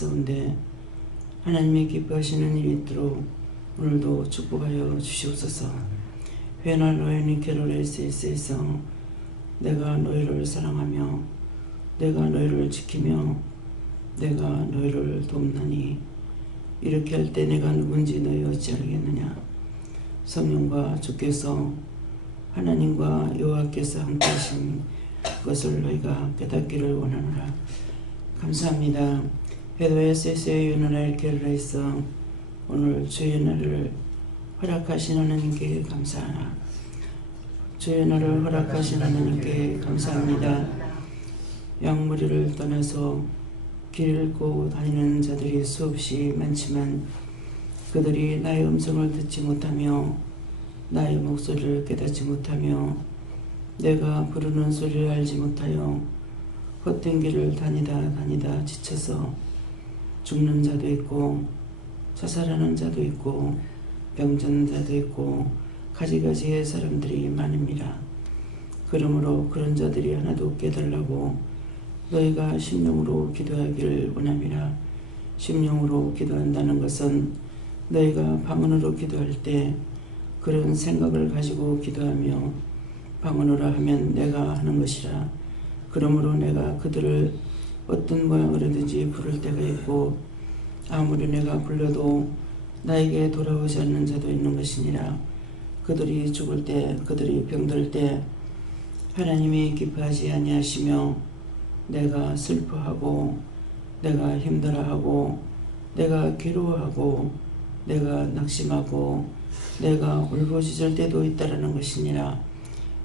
가운데 하나님의 기뻐하시는 일이 있도록 오늘도 축복하여 주시옵소서. 회나 로에니 게로레스에서 내가 너희를 사랑하며 내가 너희를 지키며 내가 너희를 돕나니 이렇게 할 때 내가 누군지 너희 어찌 알겠느냐. 성령과 주께서 하나님과 여호와께서 함께 하신 것을 너희가 깨닫기를 원하노라. 감사합니다. 회도의 세세의 유노라를 게르레서 오늘 주의 날을 허락하신 하나님께 감사하나. 주의 날을 허락하신 하나님께 감사합니다. 양무리를 떠나서 길을 잃고 다니는 자들이 수없이 많지만 그들이 나의 음성을 듣지 못하며 나의 목소리를 깨닫지 못하며 내가 부르는 소리를 알지 못하여 헛된 길을 다니다 지쳐서 죽는 자도 있고 자살하는 자도 있고 병든 자도 있고 가지가지의 사람들이 많습니다. 그러므로 그런 자들이 하나도 없게 해달라고 너희가 심령으로 기도하기를 원합니다. 심령으로 기도한다는 것은 너희가 방언으로 기도할 때 그런 생각을 가지고 기도하며 방언으로 하면 내가 하는 것이라. 그러므로 내가 그들을 어떤 모양으로든지 부를 때가 있고 아무리 내가 불러도 나에게 돌아오지 않는 자도 있는 것이니라. 그들이 죽을 때 그들이 병들 때 하나님이 기뻐하지 아니하시며 내가 슬퍼하고 내가 힘들어하고 내가 괴로워하고 내가 낙심하고 내가 울부짖을 때도 있다라는 것이니라.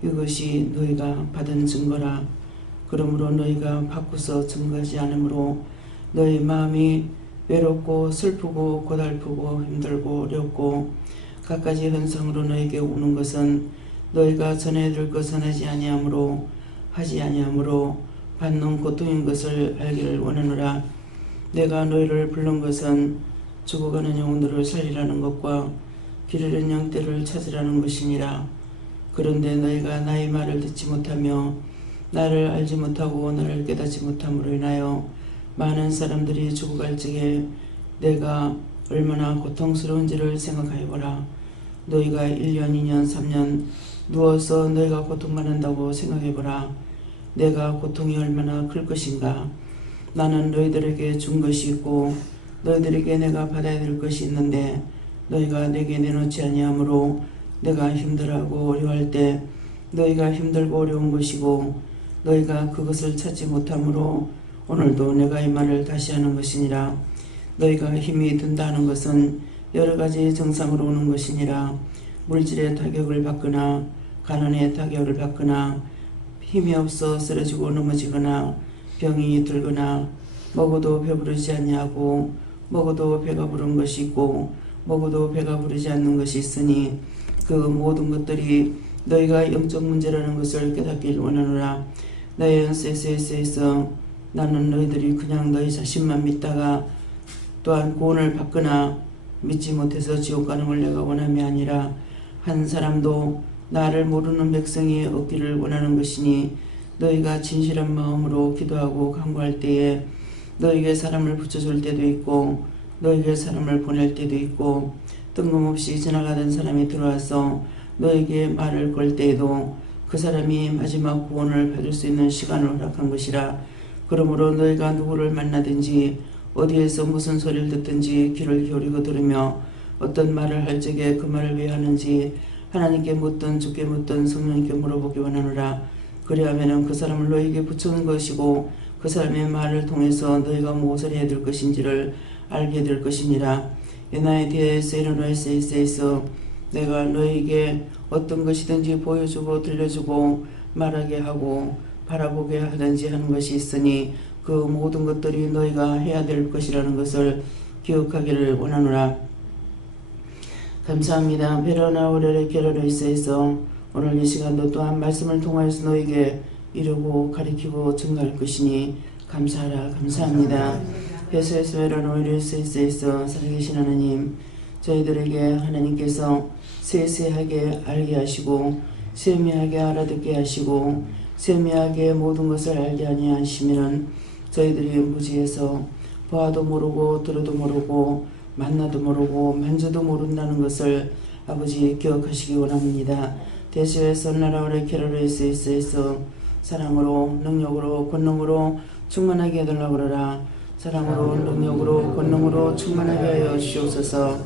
이것이 너희가 받은 증거라. 그러므로 너희가 바꾸서 증거하지 않으므로 너희 마음이 외롭고 슬프고 고달프고 힘들고 어렵고 갖가지 현상으로 너에게 오는 것은 너희가 전해야 될 것은 하지 아니하므로 받는 고통인 것을 알기를 원하노라. 내가 너희를 부른 것은 죽어가는 영혼들을 살리라는 것과 길 잃은 양떼를 찾으라는 것이니라. 그런데 너희가 나의 말을 듣지 못하며 나를 알지 못하고 나를 깨닫지 못함으로 인하여 많은 사람들이 죽어갈 적에 내가 얼마나 고통스러운지를 생각하여보라. 너희가 1년, 2년, 3년 누워서 너희가 고통받는다고 생각해보라. 내가 고통이 얼마나 클 것인가. 나는 너희들에게 준 것이 있고 너희들에게 내가 받아야 될 것이 있는데 너희가 내게 내놓지 아니하므로 내가 힘들어하고 어려워할 때 너희가 힘들고 어려운 것이고 너희가 그것을 찾지 못하므로 오늘도 내가 이 말을 다시 하는 것이니라. 너희가 힘이 든다는 것은 여러 가지 정상으로 오는 것이니라. 물질의 타격을 받거나 가난의 타격을 받거나 힘이 없어 쓰러지고 넘어지거나 병이 들거나 먹어도 배부르지 않냐고 먹어도 배가 부른 것이 있고 먹어도 배가 부르지 않는 것이 있으니 그 모든 것들이 너희가 영적 문제라는 것을 깨닫길 원하노라. 나의 연세에서 나는 너희들이 그냥 너희 자신만 믿다가 또한 구원을 받거나 믿지 못해서 지옥 가는 걸 내가 원함이 아니라 한 사람도 나를 모르는 백성이 없기를 원하는 것이니 너희가 진실한 마음으로 기도하고 간구할 때에 너희에게 사람을 붙여줄 때도 있고 너희에게 사람을 보낼 때도 있고 뜬금없이 지나가던 사람이 들어와서 너에게 말을 걸 때에도 그 사람이 마지막 구원을 받을 수 있는 시간을 허락한 것이라. 그러므로 너희가 누구를 만나든지 어디에서 무슨 소리를 듣든지 귀를 기울이고 들으며 어떤 말을 할 적에 그 말을 왜 하는지 하나님께 묻든 주께 묻든 성령님께 물어보기 원하노라. 그리하면 그 사람을 너희에게 붙여놓은 것이고 그 사람의 말을 통해서 너희가 무엇을 해야 될 것인지를 알게 될 것이니라. 나에 대해서 일어날 수 있어 내가 너희에게 어떤 것이든지 보여주고 들려주고 말하게 하고 바라보게 하든지 하는 것이 있으니 그 모든 것들이 너희가 해야 될 것이라는 것을 기억하기를 원하노라. 감사합니다. 베로나 오레레 게로레이스에서 오늘 이 시간도 또한 말씀을 통하여서 너희에게 이루고 가리키고 증거할 것이니 감사하라. 감사합니다. 예수에서 베로나 오레레이스에서 살아계신 하나님, 저희들에게 하나님께서 세세하게 알게 하시고 세미하게 알아듣게 하시고 세미하게 모든 것을 알게 하니 하시면 저희들이 무지해서 보아도 모르고 들어도 모르고 만나도 모르고 만져도 모른다는 것을 아버지 기억하시기 원합니다. 대시에서 나라오래 캐러레스 에서 사랑으로 능력으로 권능으로 충만하게 해달라고 그러라. 사랑으로 능력으로 권능으로 충만하게 하여 주옵소서.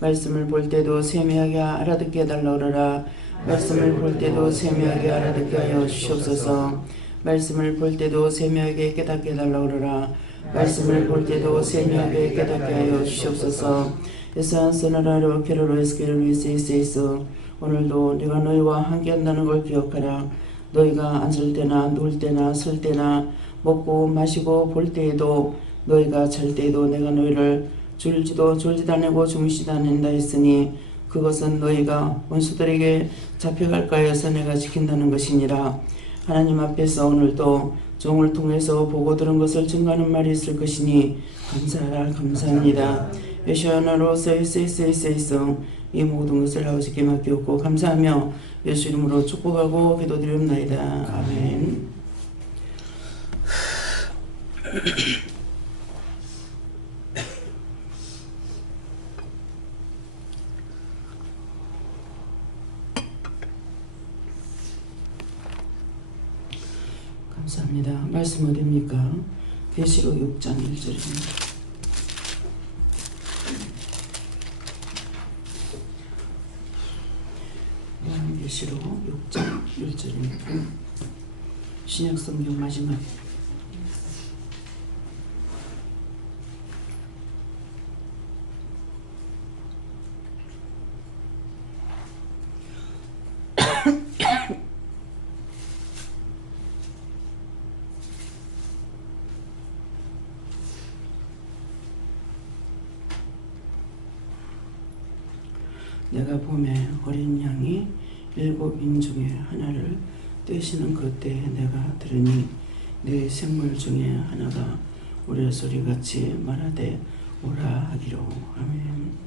말씀을 볼 때도 세미하게 알아듣게 해달라고 그러라. 말씀을 볼 때도 세미하게 알아듣게 하여 주옵소서. 말씀을 볼 때도 세미하게 깨닫게 해달라고 그러라. 말씀을 볼 때도 세미하게 깨닫게 하여 주옵소서. 예산 서나라로 캐로로에스 캐로리스에서 오늘도 내가 너희와 함께 한다는 걸 기억하라. 너희가 앉을 때나 누울 때나 설 때나 먹고 마시고 볼 때에도 너희가 잘 때에도 내가 너희를 졸지도 않고 주무시도 않는다 했으니 그것은 너희가 원수들에게 잡혀갈까 해서 내가 지킨다는 것이니라. 하나님 앞에서 오늘도 종을 통해서 보고 들은 것을 증거하는 말이 있을 것이니 감사하라. 감사합니다. 예수야나로 세이세이세이세이서 이 모든 것을 아버지께 맡기옵고 감사하며 예수 이름으로 축복하고 기도드리옵나이다. 아멘. 감사합니다. 말씀 어디입니까? 계시록 6장 1절입니다. 계시록 6장 1절입니다. 신약성경 마지막. 내가 봄에 어린 양이 7인 중에 하나를 떼시는 그때에 내가 들으니 네 생물 중에 하나가 우레 소리같이 말하되 오라 하기로. 아멘.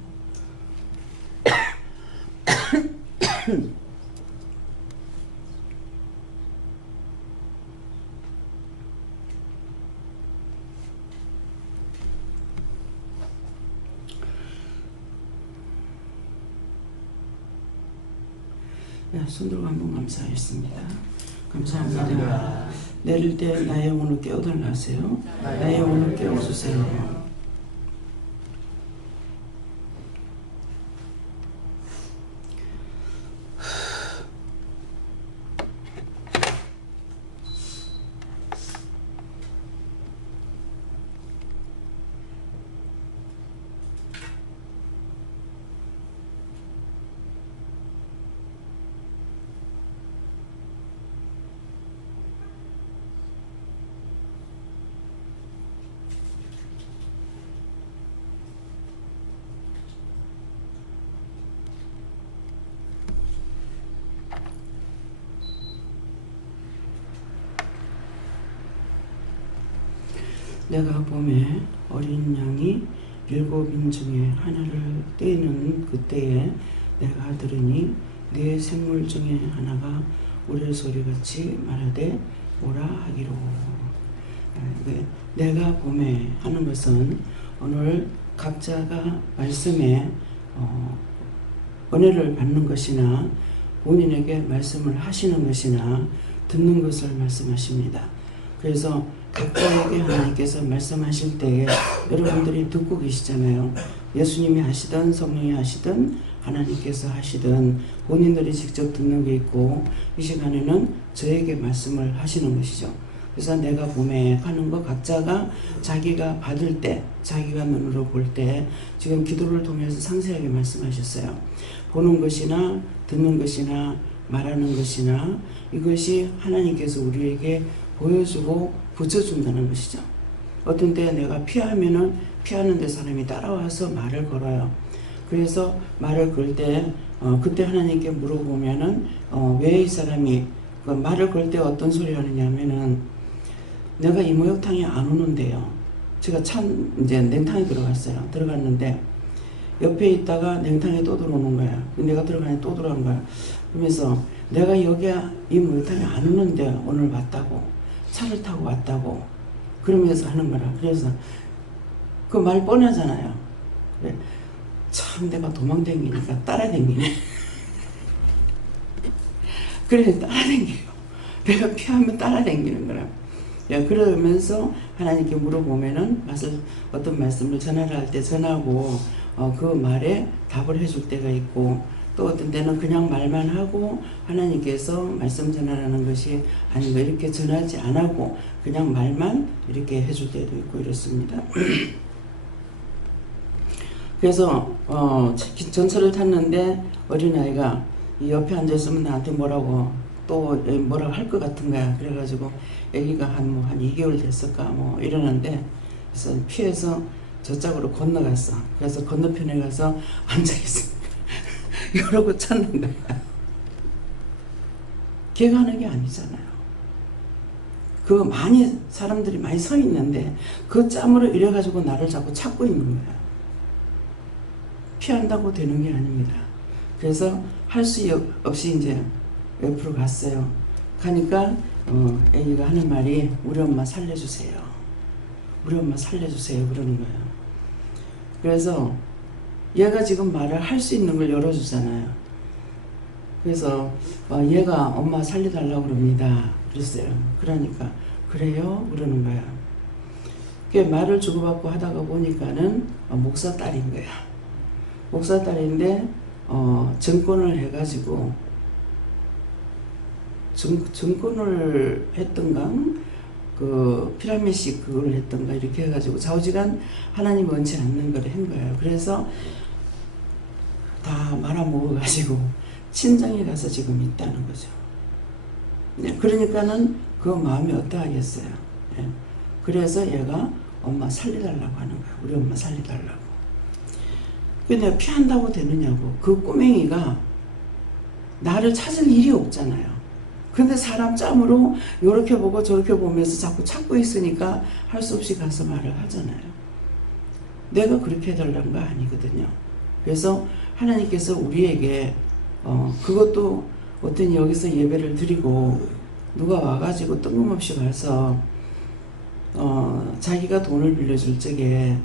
손들고 한번 감사하겠습니다. 감사합니다. 내릴 때 나의 영혼을 깨워달라 하세요. 나의 영혼을 깨워주세요. 내가 봄에 어린 양이 7인 중에 하나를 떼는 그때에 내가 들으니 네 생물 중에 하나가 우레소리같이 말하되 오라 하기로. 내가 봄에 하는 것은 오늘 각자가 말씀에 은혜를 받는 것이나 본인에게 말씀을 하시는 것이나 듣는 것을 말씀하십니다. 그래서 각자에게 하나님께서 말씀하실 때에 여러분들이 듣고 계시잖아요. 예수님이 하시든 성령이 하시든 하나님께서 하시든 본인들이 직접 듣는 게 있고 이 시간에는 저에게 말씀을 하시는 것이죠. 그래서 내가 봄에 하는 거 각자가 자기가 받을 때 자기가 눈으로 볼 때 지금 기도를 통해서 상세하게 말씀하셨어요. 보는 것이나 듣는 것이나 말하는 것이나 이것이 하나님께서 우리에게 보여주고 붙여준다는 것이죠. 어떤 때 내가 피하면은 피하는데 사람이 따라와서 말을 걸어요. 그래서 말을 걸 때 그때 하나님께 물어보면은 왜 이 사람이 말을 걸 때 어떤 소리 하느냐면은 내가 이 목욕탕에 안 오는데요. 제가 이제 냉탕에 들어갔어요. 들어갔는데 옆에 있다가 냉탕에 또 들어오는 거야. 내가 들어가니 또 들어간 거야. 그러면서 내가 여기 이 목욕탕에 안 오는데 오늘 왔다고 차를 타고 왔다고 그러면서 하는 거라. 그래서 그 말 뻔하잖아요. 그래. 참 내가 도망다니니까 따라다니네. 그래 따라다녀요. 내가 피하면 따라다니는 거라. 그러면서 하나님께 물어보면은 어떤 말씀을 전하를 할 때 전하고 그 말에 답을 해줄 때가 있고, 또 어떤 때는 그냥 말만 하고 하나님께서 말씀 전하라는 것이 아니고 이렇게 전하지 안 하고 그냥 말만 이렇게 해줄 때도 있고 이렇습니다. 그래서 전철을 탔는데 어린아이가 옆에 앉아있으면 나한테 뭐라고 할 것 같은 거야. 그래가지고 애기가 한 2개월 됐을까 뭐 이러는데, 그래서 피해서 저쪽으로 건너갔어. 그래서 건너편에 가서 앉아있어. 이러고 찾는 거야. 걔가 하는 게 아니잖아요. 사람들이 많이 서 있는데 그 짬으로 이래가지고 나를 자꾸 찾고 있는 거야. 피한다고 되는 게 아닙니다. 그래서 할 수 없이 이제 옆으로 갔어요. 가니까 애기가 하는 말이 우리 엄마 살려주세요. 우리 엄마 살려주세요 그러는 거예요. 그래서 얘가 지금 말을 할 수 있는 걸 열어주잖아요. 그래서 얘가 엄마 살려달라고 그럽니다. 그랬어요. 그러니까 그래요? 그러는 거야. 그 말을 주고받고 하다가 보니까는 목사 딸인 거야. 목사 딸인데 증권을 해가지고 증권을 했던가 그 피라미식 그걸 했던가 이렇게 해가지고 좌우지간 하나님 원치 않는 걸 한 거예요. 그래서 다 말아먹어가지고 친정에 가서 지금 있다는 거죠. 네, 그러니까는 그 마음이 어떠하겠어요. 네. 그래서 얘가 엄마 살려달라고 하는 거야. 우리 엄마 살려달라고. 근데 피한다고 되느냐고. 그 꼬맹이가 나를 찾을 일이 없잖아요. 근데 사람 짬으로 이렇게 보고 저렇게 보면서 자꾸 찾고 있으니까 할 수 없이 가서 말을 하잖아요. 내가 그렇게 해달라는 거 아니거든요. 그래서 하나님께서 우리에게 그것도 어떤 여기서 예배를 드리고 누가 와가지고 뜬금없이 와서 자기가 돈을 빌려줄 적에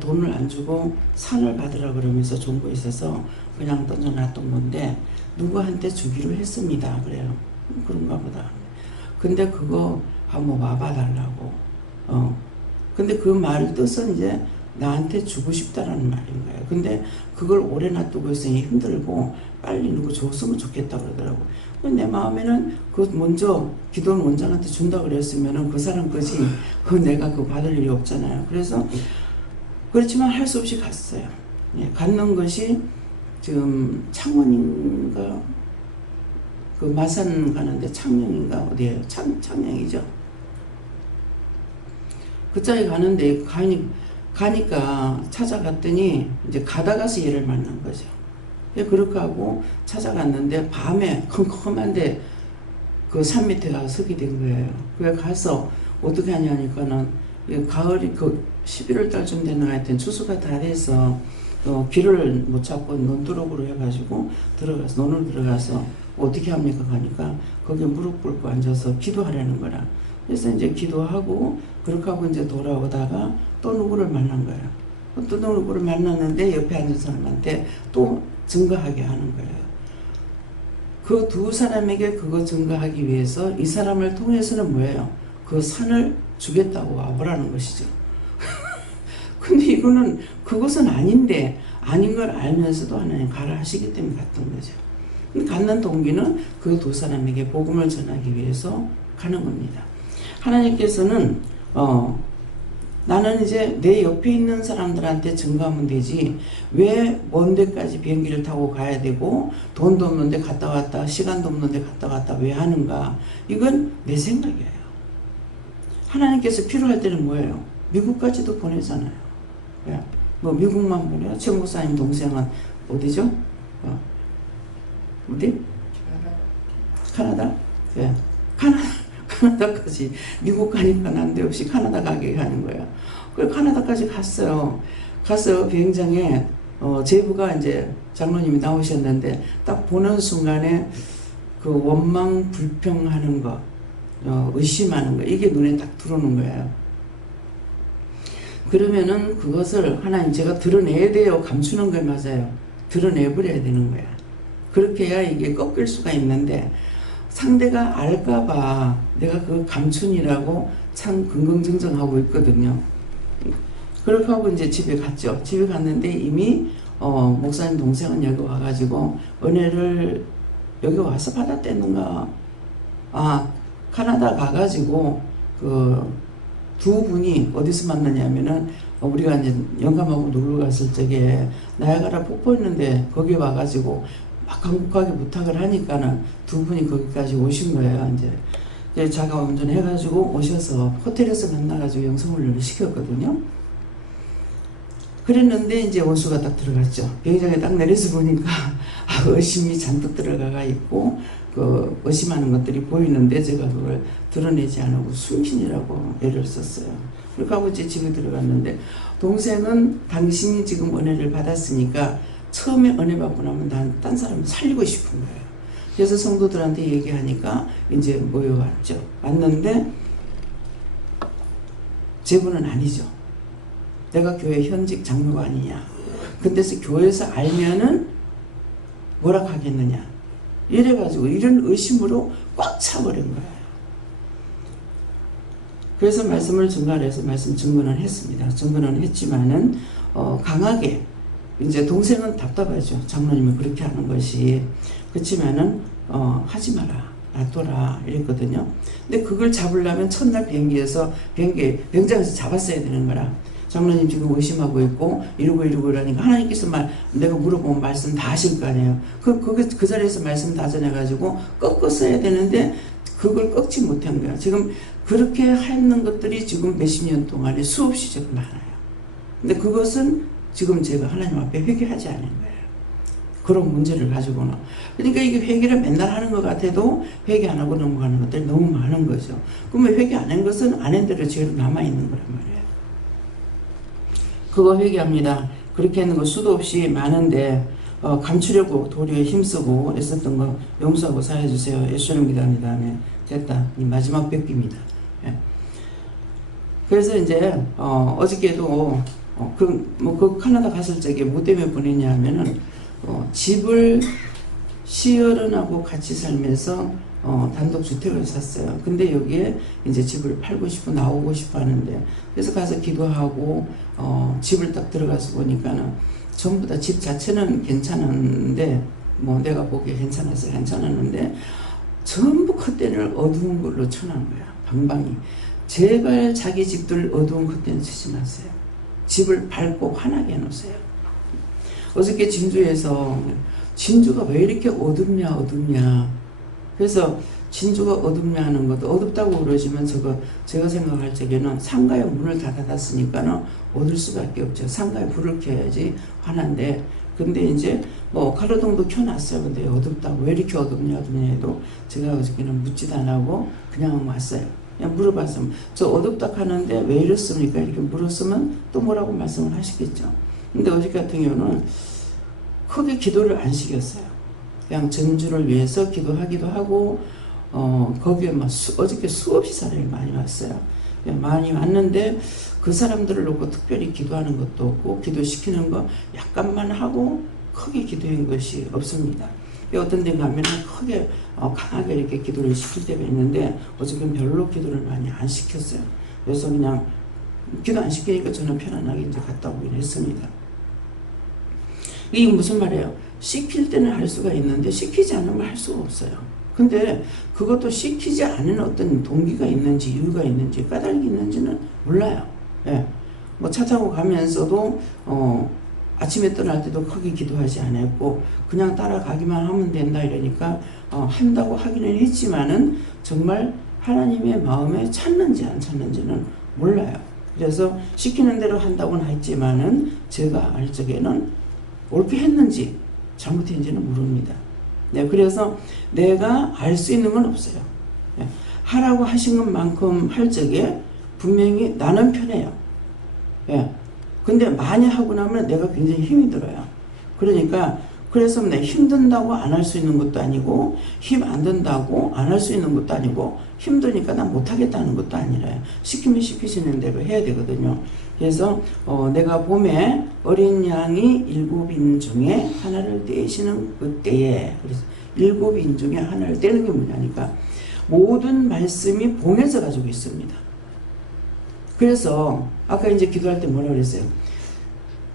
돈을 안 주고 산을 받으라 그러면서 준 거 있어서 그냥 던져놨던 건데 누구한테 주기로 했습니다. 그래요. 그런가 보다. 근데 그거 한번 와봐달라고. 근데 그 말 뜻은 이제 나한테 주고 싶다라는 말인 거예요. 근데 그걸 오래 놔두고 있으니 힘들고 빨리 누구 줬으면 좋겠다 그러더라고. 내 마음에는 그 먼저 기도원 원장한테 준다 그랬으면은 그 사람 거지. 내가 그거 받을 일이 없잖아요. 그래서 그렇지만 할 수 없이 갔어요. 예, 갔는 것이 지금 창원인가 그 마산 가는데 창녕인가 어디예요? 창녕이죠. 그 짝에 가는데 가니까 찾아갔더니 이제 가다가서 얘를 만난 거죠. 그렇게 하고 찾아갔는데 밤에 컴컴한데 그 산 밑에 가서 서게 된 거예요. 그래 가서 어떻게 하냐니까는 가을이 그 11월 달쯤 되는 하여튼 추수가 다 돼서 길을 못 찾고 논두렁으로 해가지고 논으로 들어가서 어떻게 합니까 가니까 거기에 무릎 꿇고 앉아서 기도하라는 거라. 그래서 이제 기도하고 그렇게 하고 이제 돌아오다가 또 누구를 만난 거예요. 또 누구를 만났는데 옆에 앉은 사람한테 또 증거하게 하는 거예요. 그 두 사람에게 그거 증거하기 위해서 이 사람을 통해서는 뭐예요? 그 산을 주겠다고 와보라는 것이죠. 근데 이거는 그것은 아닌데 아닌 걸 알면서도 하나님 가라 하시기 때문에 갔던 거죠. 갔는 동기는 그 두 사람에게 복음을 전하기 위해서 가는 겁니다. 하나님께서는 나는 이제 내 옆에 있는 사람들한테 증거하면 되지 왜 먼 데까지 비행기를 타고 가야 되고 돈도 없는데 갔다 왔다 시간도 없는데 갔다 왔다 왜 하는가. 이건 내 생각이에요. 하나님께서 필요할 때는 뭐예요? 미국까지도 보내잖아요. 뭐 미국만 보내요? 최 목사님 동생은 어디죠? 어디? 카나다? 네. 카나다까지 미국 가니까 난데없이 카나다 가게 가는 거야. 그래서 카나다까지 갔어요. 가서 비행장에 제부가 이제 장로님이 나오셨는데 딱 보는 순간에 그 원망 불평하는 거 의심하는 거 이게 눈에 딱 들어오는 거예요. 그러면은 그것을 하나님 제가 드러내야 돼요? 감추는 게 맞아요? 드러내버려야 되는 거야. 그렇게 해야 이게 꺾일 수가 있는데 상대가 알까봐 내가 그거 감춘이라고 참 긍긍정정하고 있거든요. 그렇게 하고 이제 집에 갔죠. 집에 갔는데 이미 목사님 동생은 여기 와가지고 은혜를 여기 와서 받았댔는가. 카나다 가가지고 그 두 분이 어디서 만나냐면은 우리가 이제 영감하고 놀러 갔을 적에 나야가라 폭포였는데 거기 와가지고 막 한국가게 부탁을 하니까는 두 분이 거기까지 오신 거예요. 이제 자가 운전해가지고 오셔서 호텔에서 만나가지고 영성훈련을 시켰거든요. 그랬는데 이제 원수가 딱 들어갔죠. 비행장에 딱 내려서 보니까 의심이 잔뜩 들어가 있고 그 의심하는 것들이 보이는데 제가 그걸 드러내지 않고 숨긴이라고 애를 썼어요. 그렇게 하고 이제 집에 들어갔는데 동생은 당신이 지금 은혜를 받았으니까 처음에 은혜 받고 나면 난 딴 사람을 살리고 싶은 거예요. 그래서 성도들한테 얘기하니까 이제 모여왔죠. 왔는데 제보는 아니죠. 내가 교회 현직 장로가 아니냐. 근데서 교회에서 알면은 뭐라 하겠느냐. 이래가지고 이런 의심으로 꽉 차버린 거예요. 그래서 말씀을 증거해서 말씀 증거는 했습니다. 증거는 했지만은 강하게 이제 동생은 답답하죠. 장로님이 그렇게 하는 것이. 그렇지만은 하지 마라. 놔둬라 이랬거든요. 근데 그걸 잡으려면 첫날 비행장에서 잡았어야 되는 거라. 장로님 지금 의심하고 있고 이러고 이러니까 하나님께서 내가 물어보면 말씀 다 하실 거 아니에요. 그 자리에서 말씀 다 전해가지고 꺾었어야 되는데 그걸 꺾지 못한 거야. 지금 그렇게 하는 것들이 지금 몇십 년 동안에 수없이 지금 많아요. 근데 그것은 지금 제가 하나님 앞에 회개하지 않은 거예요. 그런 문제를 가지고는. 그러니까 이게 회개를 맨날 하는 것 같아도 회개 안 하고 넘어가는 것들이 너무 많은 거죠. 그러면 회개 안 한 것은 안 한 대로 죄로 남아있는 거란 말이에요. 그거 회개합니다. 그렇게 하는 거 수도 없이 많은데 감추려고 도리어 힘쓰고 애썼던 거 용서하고 사해주세요. 예수님 기도합니다. 네, 됐다. 이 마지막 뵙기입니다. 네. 그래서 이제 어저께도 그 카나다 갔을 적에 뭐 때문에 보냈냐 하면은 집을 시어른하고 같이 살면서 단독 주택을 샀어요. 근데 여기에 이제 집을 팔고 싶고 나오고 싶어 하는데 그래서 가서 기도하고 집을 딱 들어가서 보니까는 전부 다 집 자체는 괜찮은데 뭐 내가 보기에 괜찮았는데 전부 커튼을 어두운 걸로 쳐놓은 거야. 방방이. 제발 자기 집들 어두운 커튼 치지 마세요. 집을 밝고 환하게 해놓으세요. 어저께 진주에서 진주가 왜 이렇게 어둡냐. 그래서 진주가 어둡냐 하는 것도 어둡다고 그러지만 제가 생각할 적에는 상가에 문을 다 닫았으니까는 어둘 수밖에 없죠. 상가에 불을 켜야지 환한데 근데 이제 가로등도 켜놨어요. 근데 어둡다고 왜 이렇게 어둡냐 해도 제가 어저께는 묻지도 안 하고 그냥 왔어요. 그냥 물어봤으면 저 어둡다 하는데 왜 이렇습니까? 이렇게 물었으면 또 뭐라고 말씀을 하시겠죠. 근데 어저께 같은 경우는 크게 기도를 안 시켰어요. 그냥 전주를 위해서 기도하기도 하고 거기에 어저께 수없이 사람이 많이 왔어요. 많이 왔는데 그 사람들을 놓고 특별히 기도하는 것도 없고 기도시키는 거 약간만 하고 크게 기도한 것이 없습니다. 어떤 데 가면 크게 강하게 이렇게 기도를 시킬 때가 있는데 어저께는 별로 기도를 많이 안 시켰어요. 그래서 그냥 기도 안 시키니까 저는 편안하게 이제 갔다 오긴 했습니다. 이게 무슨 말이에요? 시킬 때는 할 수가 있는데 시키지 않으면 할 수가 없어요. 근데 그것도 시키지 않은 어떤 동기가 있는지 이유가 있는지 까닭이 있는지는 몰라요. 예. 차 타고 가면서도 아침에 떠날 때도 크게 기도하지 않았고 그냥 따라가기만 하면 된다 이러니까 한다고 하기는 했지만은 정말 하나님의 마음에 찾는지 안 찾는지는 몰라요. 그래서 시키는 대로 한다고는 했지만은 제가 알 적에는 옳게 했는지 잘못했는지는 모릅니다. 네, 그래서 내가 알 수 있는 건 없어요. 네, 하라고 하신 것만큼 할 적에 분명히 나는 편해요. 네, 근데 많이 하고 나면 내가 굉장히 힘이 들어요. 그러니까 그래서 내 힘든다고 안 할 수 있는 것도 아니고 힘 안 든다고 안 할 수 있는 것도 아니고 힘드니까 난 못하겠다는 것도 아니라요. 시키면 시키시는 대로 해야 되거든요. 그래서 내가 봄에 어린 양이 7인 중에 하나를 떼시는 그때에, 그래서 7인 중에 하나를 떼는 게 뭐냐니까 모든 말씀이 봉해져 가지고 있습니다. 그래서 아까 이제 기도할 때 뭐라 그랬어요?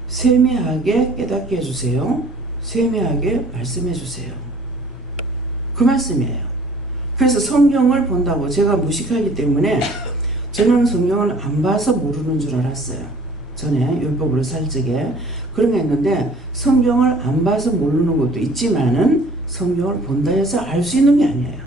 세미하게 깨닫게 해주세요. 세미하게 말씀해 주세요. 그 말씀이에요. 그래서 성경을 본다고 제가 무식하기 때문에 저는 성경을 안 봐서 모르는 줄 알았어요. 전에 율법으로 살 적에 그런 게 있는데 성경을 안 봐서 모르는 것도 있지만은 성경을 본다 해서 알 수 있는 게 아니에요.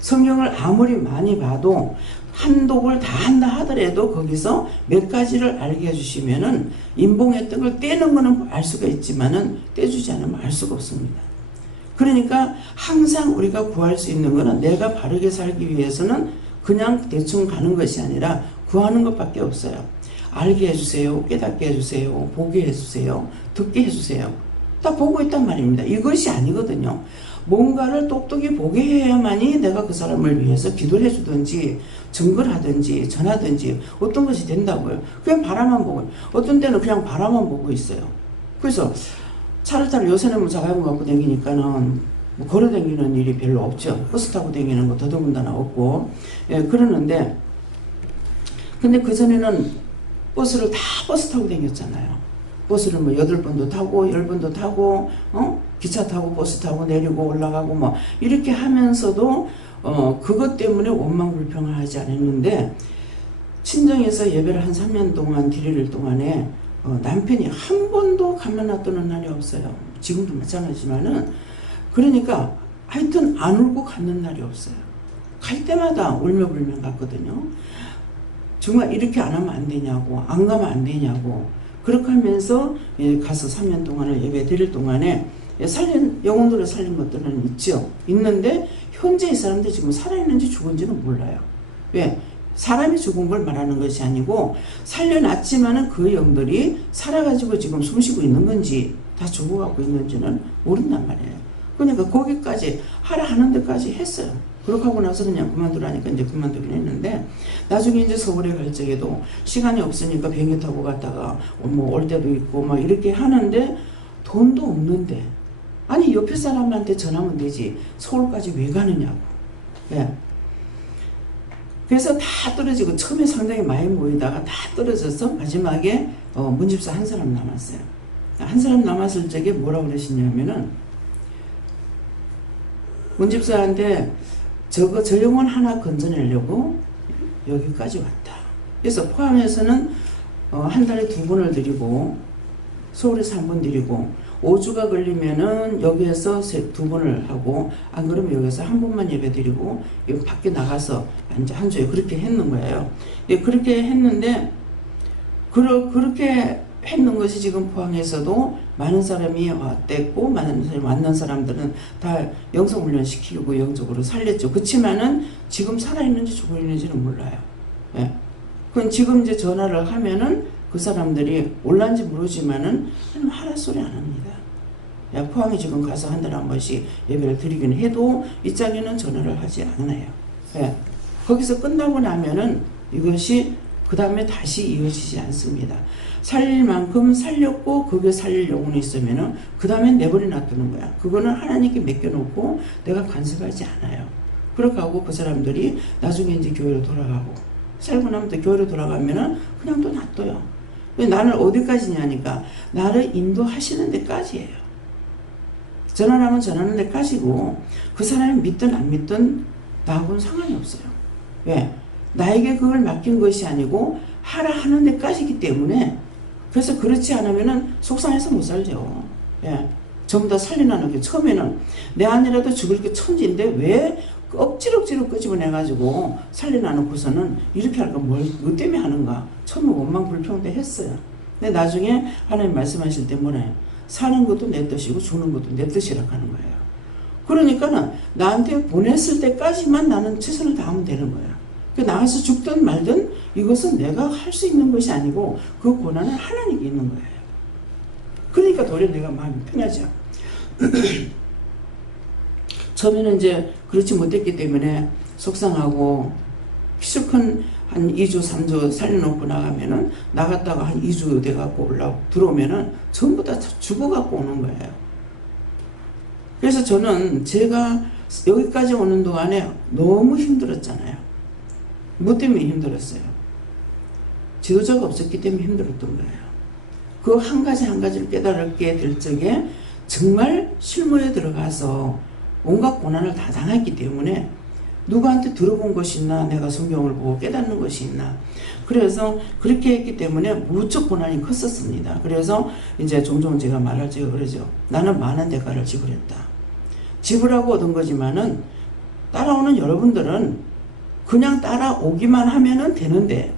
성경을 아무리 많이 봐도 한독을 다 한다 하더라도 거기서 몇 가지를 알게 해주시면은 인봉의 떡을 떼는 거는 알 수가 있지만은 떼주지 않으면 알 수가 없습니다. 그러니까 항상 우리가 구할 수 있는 거는 내가 바르게 살기 위해서는 그냥 대충 가는 것이 아니라 구하는 것밖에 없어요. 알게 해주세요. 깨닫게 해주세요. 보게 해주세요. 듣게 해주세요. 다 보고 있단 말입니다. 이것이 아니거든요. 뭔가를 똑똑히 보게 해야만이 내가 그 사람을 위해서 기도를 해주든지 증거를 하든지 전하든지 어떤 것이 된다고요. 그냥 바라만 보고, 어떤 때는 그냥 바라만 보고 있어요. 그래서 차를 타러 요새는 뭐 자가용 갖고 다니니까는 뭐 걸어 다니는 일이 별로 없죠. 버스 타고 다니는 거 더더군다나 없고, 예, 그러는데 근데 그전에는 버스를 다 버스 타고 다녔잖아요. 버스를 뭐 8번도 타고 10번도 타고 기차 타고 버스 타고 내리고 올라가고 뭐 이렇게 하면서도 그것 때문에 원망불평하지 않았는데 친정에서 예배를 한 3년 동안 드릴 동안에 남편이 한 번도 가만 놔두는 날이 없어요. 지금도 마찬가지지만은 그러니까 하여튼 안 울고 갔는 날이 없어요. 갈 때마다 울며불며 갔거든요. 정말 이렇게 안 하면 안 되냐고, 안 가면 안 되냐고. 그렇게 하면서 가서 3년 동안을 예배 드릴 동안에 영혼들을 살린 것들은 있죠. 있는데 현재 이 사람들이 지금 살아있는지 죽은지는 몰라요. 왜? 사람이 죽은 걸 말하는 것이 아니고 살려놨지만은 그 영들이 살아가지고 지금 숨쉬고 있는 건지 다 죽어가고 있는지는 모른단 말이에요. 그러니까 거기까지 하라 하는 데까지 했어요. 그렇게 하고 나서 그냥 그만두라니까 이제 그만두긴 했는데 나중에 이제 서울에 갈 적에도 시간이 없으니까 비행기 타고 갔다가 뭐 올 때도 있고 막 이렇게 하는데 돈도 없는데 아니 옆에 사람한테 전하면 되지 서울까지 왜 가느냐고. 예. 그래서 다 떨어지고 처음에 상당히 많이 모이다가 다 떨어져서 마지막에 문집사 한 사람 남았어요. 한 사람 남았을 적에 뭐라고 그러시냐면은 문집사한테 저 영혼 하나 건져내려고 여기까지 왔다. 그래서 포항에서는 한 달에 2번을 드리고 서울에서 1번 드리고 5주가 걸리면은 여기에서 2번을 하고 안 그러면 여기서 1번만 예배 드리고 여기 밖에 나가서 이제 한 주에 그렇게 했는 거예요. 예, 그렇게 했는데 그렇게 했는 것이 지금 포항에서도 많은 사람이 왔댔고 많은 사람이 왔는 사람들은 다 영성훈련 시키고 영적으로 살렸죠. 그렇지만은 지금 살아있는지 죽어있는지는 몰라요. 예. 그건 지금 이제 전화를 하면은 그 사람들이 올란지 모르지만은 하라 소리 안 합니다. 야, 포항에 지금 가서 한 달에 한 번씩 예배를 드리긴 해도 이 짝에는 전화를 하지 않아요. 예. 거기서 끝나고 나면은 이것이 그 다음에 다시 이어지지 않습니다. 살릴 만큼 살렸고 그게 살릴 영혼이 있으면은 그 다음에 내버려 놔두는 거야. 그거는 하나님께 맡겨놓고 내가 간섭하지 않아요. 그렇게 하고 그 사람들이 나중에 이제 교회로 돌아가고 살고 나면 또 교회로 돌아가면은 그냥 또 놔둬요. 나는 어디까지냐니까 나를 인도하시는 데까지예요. 전하라면 전하는 데까지고 그 사람이 믿든 안 믿든 나하고는 상관이 없어요. 왜? 나에게 그걸 맡긴 것이 아니고 하라 하는 데까지이기 때문에 그래서 그렇지 않으면은 속상해서 못 살죠. 예. 전부 다 살려나는 게 처음에는 내 아니라도 죽을 게 천지인데 왜 억지로 끄집어내가지고 살려놔놓고서는 이렇게 할까 뭐 때문에 하는가 처음에 원망불평도 했어요. 근데 나중에 하나님 말씀하실 때 뭐래요? 사는 것도 내 뜻이고 죽는 것도 내 뜻이라고 하는 거예요. 그러니까는 나한테 보냈을 때까지만 나는 최선을 다하면 되는 거야. 나가서 죽든 말든 이것은 내가 할 수 있는 것이 아니고 그 권한은 하나님께 있는 거예요. 그러니까 도리어 내가 마음이 편하죠. 처음에는 이제 그렇지 못했기 때문에 속상하고 실컷 한 2주 3주 살려놓고 나가면은 나갔다가 한 2주 돼갖고 들어오면은 전부 다 죽어갖고 오는 거예요. 그래서 저는 제가 여기까지 오는 동안에 너무 힘들었잖아요. 뭐 때문에 힘들었어요? 지도자가 없었기 때문에 힘들었던 거예요. 그 한 가지 한 가지를 깨달게 될 적에 정말 실무에 들어가서 온갖 고난을 다 당했기 때문에 누구한테 들어본 것이 있나, 내가 성경을 보고 깨닫는 것이 있나. 그래서 그렇게 했기 때문에 무척 고난이 컸었습니다. 그래서 이제 종종 제가 말할 적에 그러죠. 나는 많은 대가를 지불했다. 지불하고 얻은 거지만은 따라오는 여러분들은 그냥 따라오기만 하면은 되는데,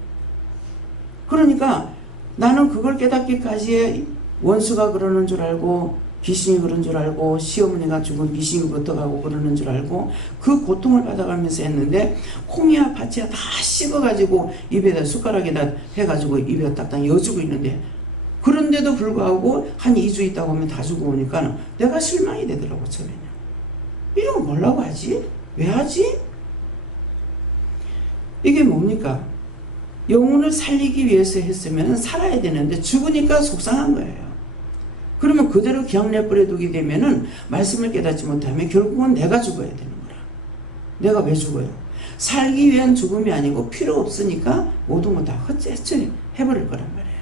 그러니까 나는 그걸 깨닫기까지의 원수가 그러는 줄 알고, 귀신이 그런 줄 알고, 시어머니가 죽은 귀신이 붙어가고 그러는 줄 알고, 그 고통을 받아가면서 했는데, 콩이야 밭이야 다 씹어가지고 입에다 숟가락에다 해가지고 입에 딱딱 여주고 있는데, 그런데도 불구하고 한 2주 있다가 오면 다 주고 오니까 내가 실망이 되더라고. 처음에는 이런 거 뭐라고 하지? 왜 하지? 이게 뭡니까? 영혼을 살리기 위해서 했으면 살아야 되는데 죽으니까 속상한 거예요. 그러면 그대로 그냥 내버려 두게 되면은 말씀을 깨닫지 못하면 결국은 내가 죽어야 되는 거라. 내가 왜 죽어요? 살기 위한 죽음이 아니고 필요 없으니까 모든 거 다 헛재쳐 해버릴 거란 말이에요.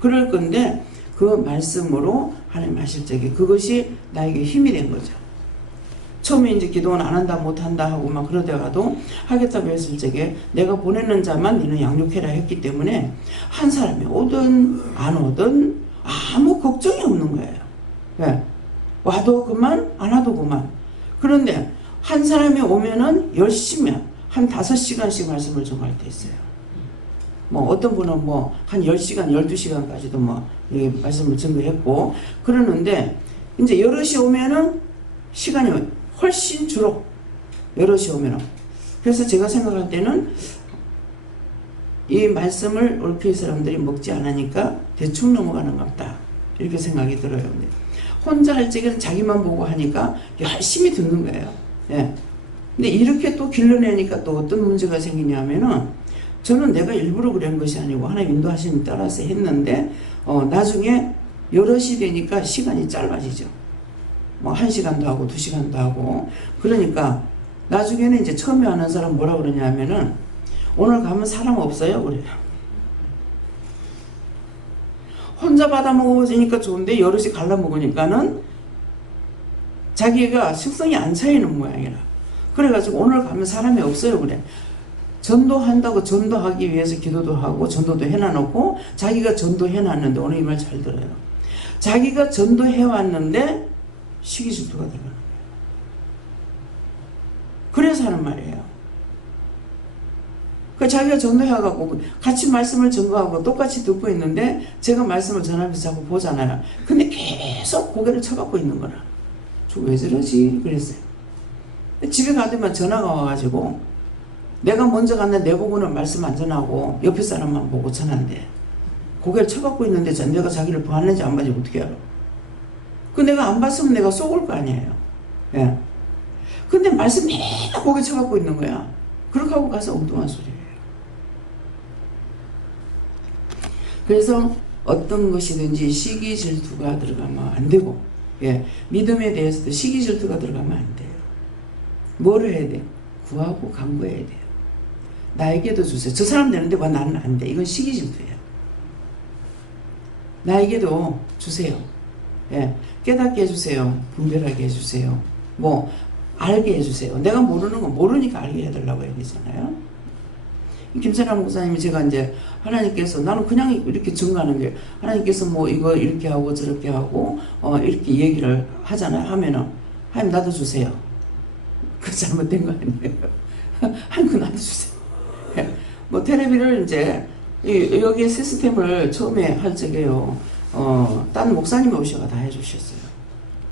그럴 건데 그 말씀으로 하나님 하실 적에 그것이 나에게 힘이 된 거죠. 처음에 이제 기도는 안 한다 못한다 하고 막 그러다가도 하겠다고 했을 적에 내가 보내는 자만 너는 양육해라 했기 때문에 한 사람이 오든 안 오든 아무 걱정이 없는 거예요. 왜? 와도 그만 안 와도 그만. 그런데 한 사람이 오면은 열심히 한 5시간씩 말씀을 전할 때 있어요. 뭐 어떤 분은 뭐 한 10시간 12시간까지도 뭐 말씀을 전도했고 그러는데 이제 여럿이 오면은 시간이 훨씬 줄어. 여럿이 오면은. 그래서 제가 생각할 때는 이 말씀을 올피의 사람들이 먹지 않으니까 대충 넘어가는 것 같다. 이렇게 생각이 들어요. 근데 혼자 할 적에는 자기만 보고 하니까 열심히 듣는 거예요. 예. 근데 이렇게 또 길러내니까 또 어떤 문제가 생기냐면은 저는 내가 일부러 그런 것이 아니고 하나님 인도하심에 따라서 했는데 나중에 여럿이 되니까 시간이 짧아지죠. 뭐 1시간도 하고 2시간도 하고 그러니까 나중에는 이제 처음에 하는 사람 뭐라 그러냐면은 오늘 가면 사람 없어요 그래요. 혼자 받아 먹어지니까 좋은데 여럿이 갈라 먹으니까는 자기가 식성이 안 차이는 모양이라. 그래가지고 오늘 가면 사람이 없어요 그래. 전도한다고 전도하기 위해서 기도도 하고 전도도 해놔놓고 자기가 전도해놨는데 오늘 이 말 잘 들어요. 자기가 전도해왔는데 시기질투가 들어가는 거예요. 그래서 하는 말이에요. 그 자기가 전도해갖고 같이 말씀을 전거하고 똑같이 듣고 있는데 제가 말씀을 전하면서 자꾸 보잖아요. 근데 계속 고개를 쳐박고 있는 거라. 저 왜 저러지? 그랬어요. 집에 가더만 전화가 와가지고 내가 먼저 갔는데 내 보고는 말씀 안 전하고 옆에 사람만 보고 전한대. 고개를 쳐박고 있는데 내가 자기를 봤는지 안 봤는지 어떻게 알아? 그 내가 안 봤으면 내가 쏘을 거 아니에요. 예. 근데 말씀 맨날 고개 쳐박고 있는 거야. 그렇게 하고 가서 엉뚱한 소리예요. 그래서 어떤 것이든지 시기 질투가 들어가면 안 되고, 예. 믿음에 대해서도 시기 질투가 들어가면 안 돼요. 뭐를 해야 돼? 구하고 간구해야 돼요. 나에게도 주세요. 저 사람 되는데 왜 나는 안 돼? 이건 시기 질투예요. 나에게도 주세요. 예. 깨닫게 해주세요. 분별하게 해주세요. 뭐 알게 해주세요. 내가 모르는 건 모르니까 알게 해달라고 해야 되잖아요. 김선남 목사님이 제가 이제 하나님께서 나는 그냥 이렇게 증거하는 게 하나님께서 뭐 이거 이렇게 하고 저렇게 하고 이렇게 얘기를 하잖아요. 하면은 하나님 나도 주세요. 그 잘못된 거 아니에요. 하나님 나도 주세요. 뭐 텔레비를 이제 여기 시스템을 처음에 할 적에요. 딴 목사님이 오셔가 다 해주셨어요.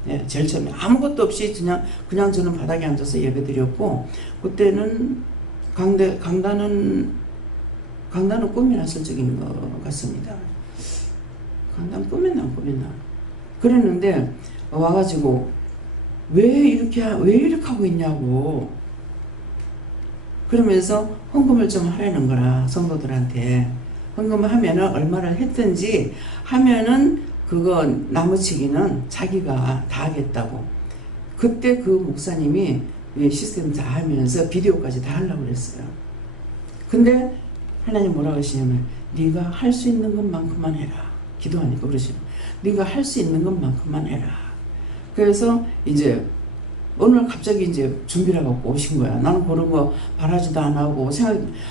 예, 제일 처음에 아무것도 없이 그냥 저는 바닥에 앉아서 예배 드렸고 그때는 강단은 꿈이 났을 적인 것 같습니다. 강단 꿈했나 그랬는데 와가지고 왜 이렇게 하고 있냐고. 그러면서 헌금을 좀 하라는 거라, 성도들한테. 헌금을 하면은 얼마를 했든지 하면은 그거 나머지기는 자기가 다 하겠다고. 그때 그 목사님이 시스템 다 하면서 비디오까지 다 하려고 그랬어요. 근데 하나님 뭐라고 하시냐면 네가 할 수 있는 것만큼만 해라. 기도하니까 그러시죠. 네가 할 수 있는 것만큼만 해라. 그래서 이제 어느 날 갑자기 이제 준비를 하고 오신 거야. 나는 그런 거 바라지도 안 하고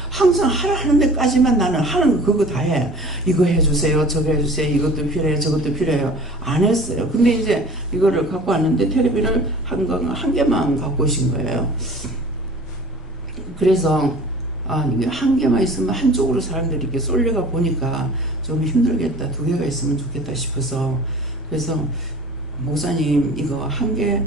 항상 하라는 데까지만 나는 하는 거 그거 다 해. 이거 해주세요. 저거 해주세요. 이것도 필요해요. 저것도 필요해요. 안 했어요. 근데 이제 이거를 갖고 왔는데 텔레비를 한 개만 갖고 오신 거예요. 그래서 이게 한 개만 있으면 한쪽으로 사람들이 이렇게 쏠려가 보니까 좀 힘들겠다. 두 개가 있으면 좋겠다 싶어서 그래서 목사님 이거 한 개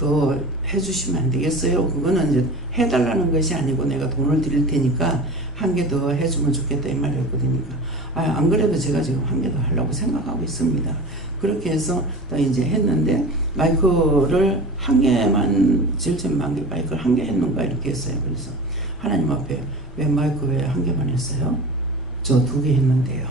더 해주시면 안 되겠어요? 그거는 이제 해달라는 것이 아니고 내가 돈을 드릴 테니까 한 개 더 해주면 좋겠다 이 말이었거든요. 안 그래도 제가 지금 한 개 더 하려고 생각하고 있습니다. 그렇게 해서 이제 했는데 마이크를 한 개만 제일 처음 마이크를 한 개 했는가 이렇게 했어요. 그래서 하나님 앞에 왜 마이크 왜 한 개만 했어요? 저 두 개 했는데요.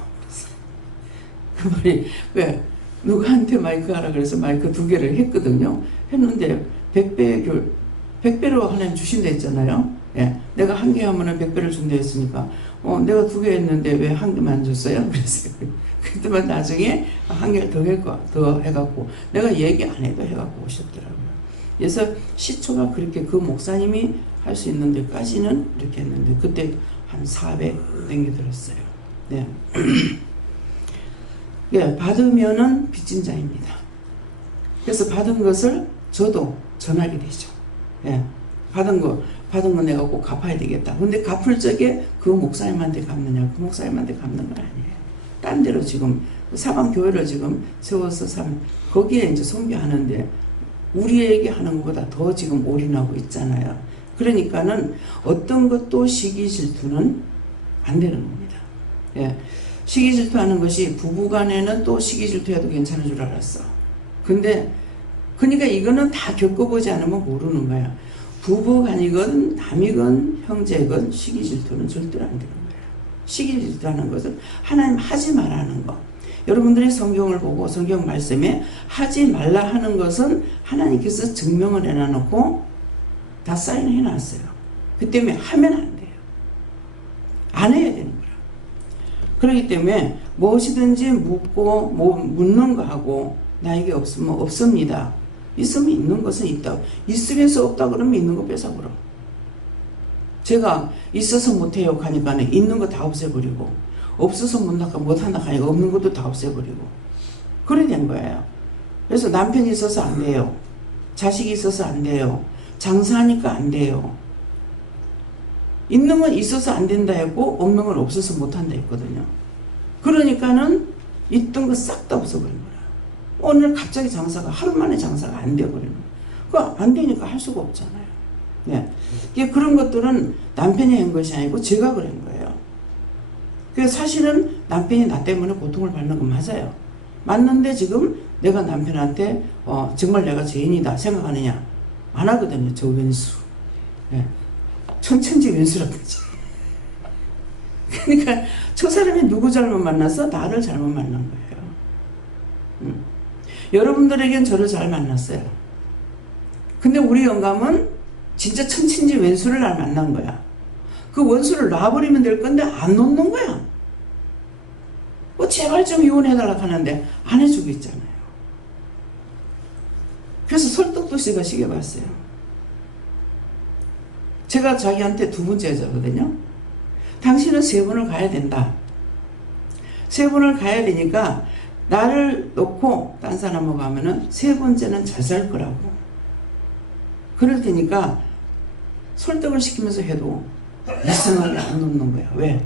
그 말이 왜 누구한테 마이크 하라 그래서 마이크 두 개를 했거든요. 했는데 100배로 하나님 주신다 했잖아요. 예, 내가 한 개 하면은 100배를 준다 했으니까 내가 두 개 했는데 왜 한 개만 줬어요? 그랬어요. 그때만 나중에 한 개를 더 해갖고 내가 얘기 안 해도 해갖고 오셨더라고요. 그래서 시초가 그렇게 그 목사님이 할 수 있는 데까지는 이렇게 했는데 그때 한 400 땡겨 들었어요. 네. 네, 받으면은 빚진 자입니다. 그래서 받은 것을 저도 전하게 되죠. 예, 받은 거 내가 꼭 갚아야 되겠다. 근데 갚을 적에 그 목사님한테 갚느냐, 그 목사님한테 갚는 건 아니에요. 딴 데로 지금 사방교회를 지금 세워서 거기에 이제 선교하는데 우리에게 하는 것보다 더 지금 올인하고 있잖아요. 그러니까는 어떤 것도 시기 질투는 안 되는 겁니다. 예. 시기 질투하는 것이 부부간에는 또 시기 질투해도 괜찮은 줄 알았어. 근데 그러니까 이거는 다 겪어보지 않으면 모르는 거야. 부부간이건 남이건 형제건 시기 질투는 절대로 안 되는 거야. 시기 질투하는 것은 하나님 하지 말라는 거. 여러분들이 성경을 보고 성경 말씀에 하지 말라 하는 것은 하나님께서 증명을 해놔놓고 다 사인해놨어요. 그 때문에 하면 안 돼요. 안 해야 되는 거야. 그렇기 때문에 무엇이든지 묻고 묻는 거하고 나에게 없으면 없습니다. 있으면 있는 것은 있다. 있으면서 없다 그러면 있는 거 뺏어버려. 제가 있어서 못해요 하니까 있는 거 다 없애버리고 없어서 못한다 하니까 없는 것도 다 없애버리고 그래 된 거예요. 그래서 남편이 있어서 안 돼요. 자식이 있어서 안 돼요. 장사하니까 안 돼요. 있는 건 있어서 안 된다 했고 없는 건 없어서 못한다 했거든요. 그러니까는 있던 거 싹 다 없어버린 거야. 오늘 갑자기 장사가 하루 만에 장사가 안 돼버리는 거야. 안 되니까 할 수가 없잖아요. 네. 그런 것들은 남편이 한 것이 아니고 제가 그런 거예요. 그래서 사실은 남편이 나 때문에 고통을 받는 건 맞아요. 맞는데 지금 내가 남편한테 정말 내가 죄인이다 생각하느냐? 안 하거든요. 저 왼수. 네. 천천지 왼수라든지. 그러니까 저 사람이 누구 잘못 만나서 나를 잘못 만난 거예요. 여러분들에겐 저를 잘 만났어요. 근데 우리 영감은 진짜 천친지 왼수를 날 만난 거야. 그 원수를 놔버리면 될 건데 안 놓는 거야. 제발 좀 이혼해달라고 하는데 안 해주고 있잖아요. 그래서 설득도 제가 시켜봤어요. 제가 자기한테 두 번째 여자거든요. 당신은 세 번을 가야 된다. 세 번을 가야 되니까 나를 놓고 딴 사람하고 가면은 세 번째는 잘 살 거라고. 그럴 테니까 설득을 시키면서 해도 이상하게 안 놓는 거야. 왜?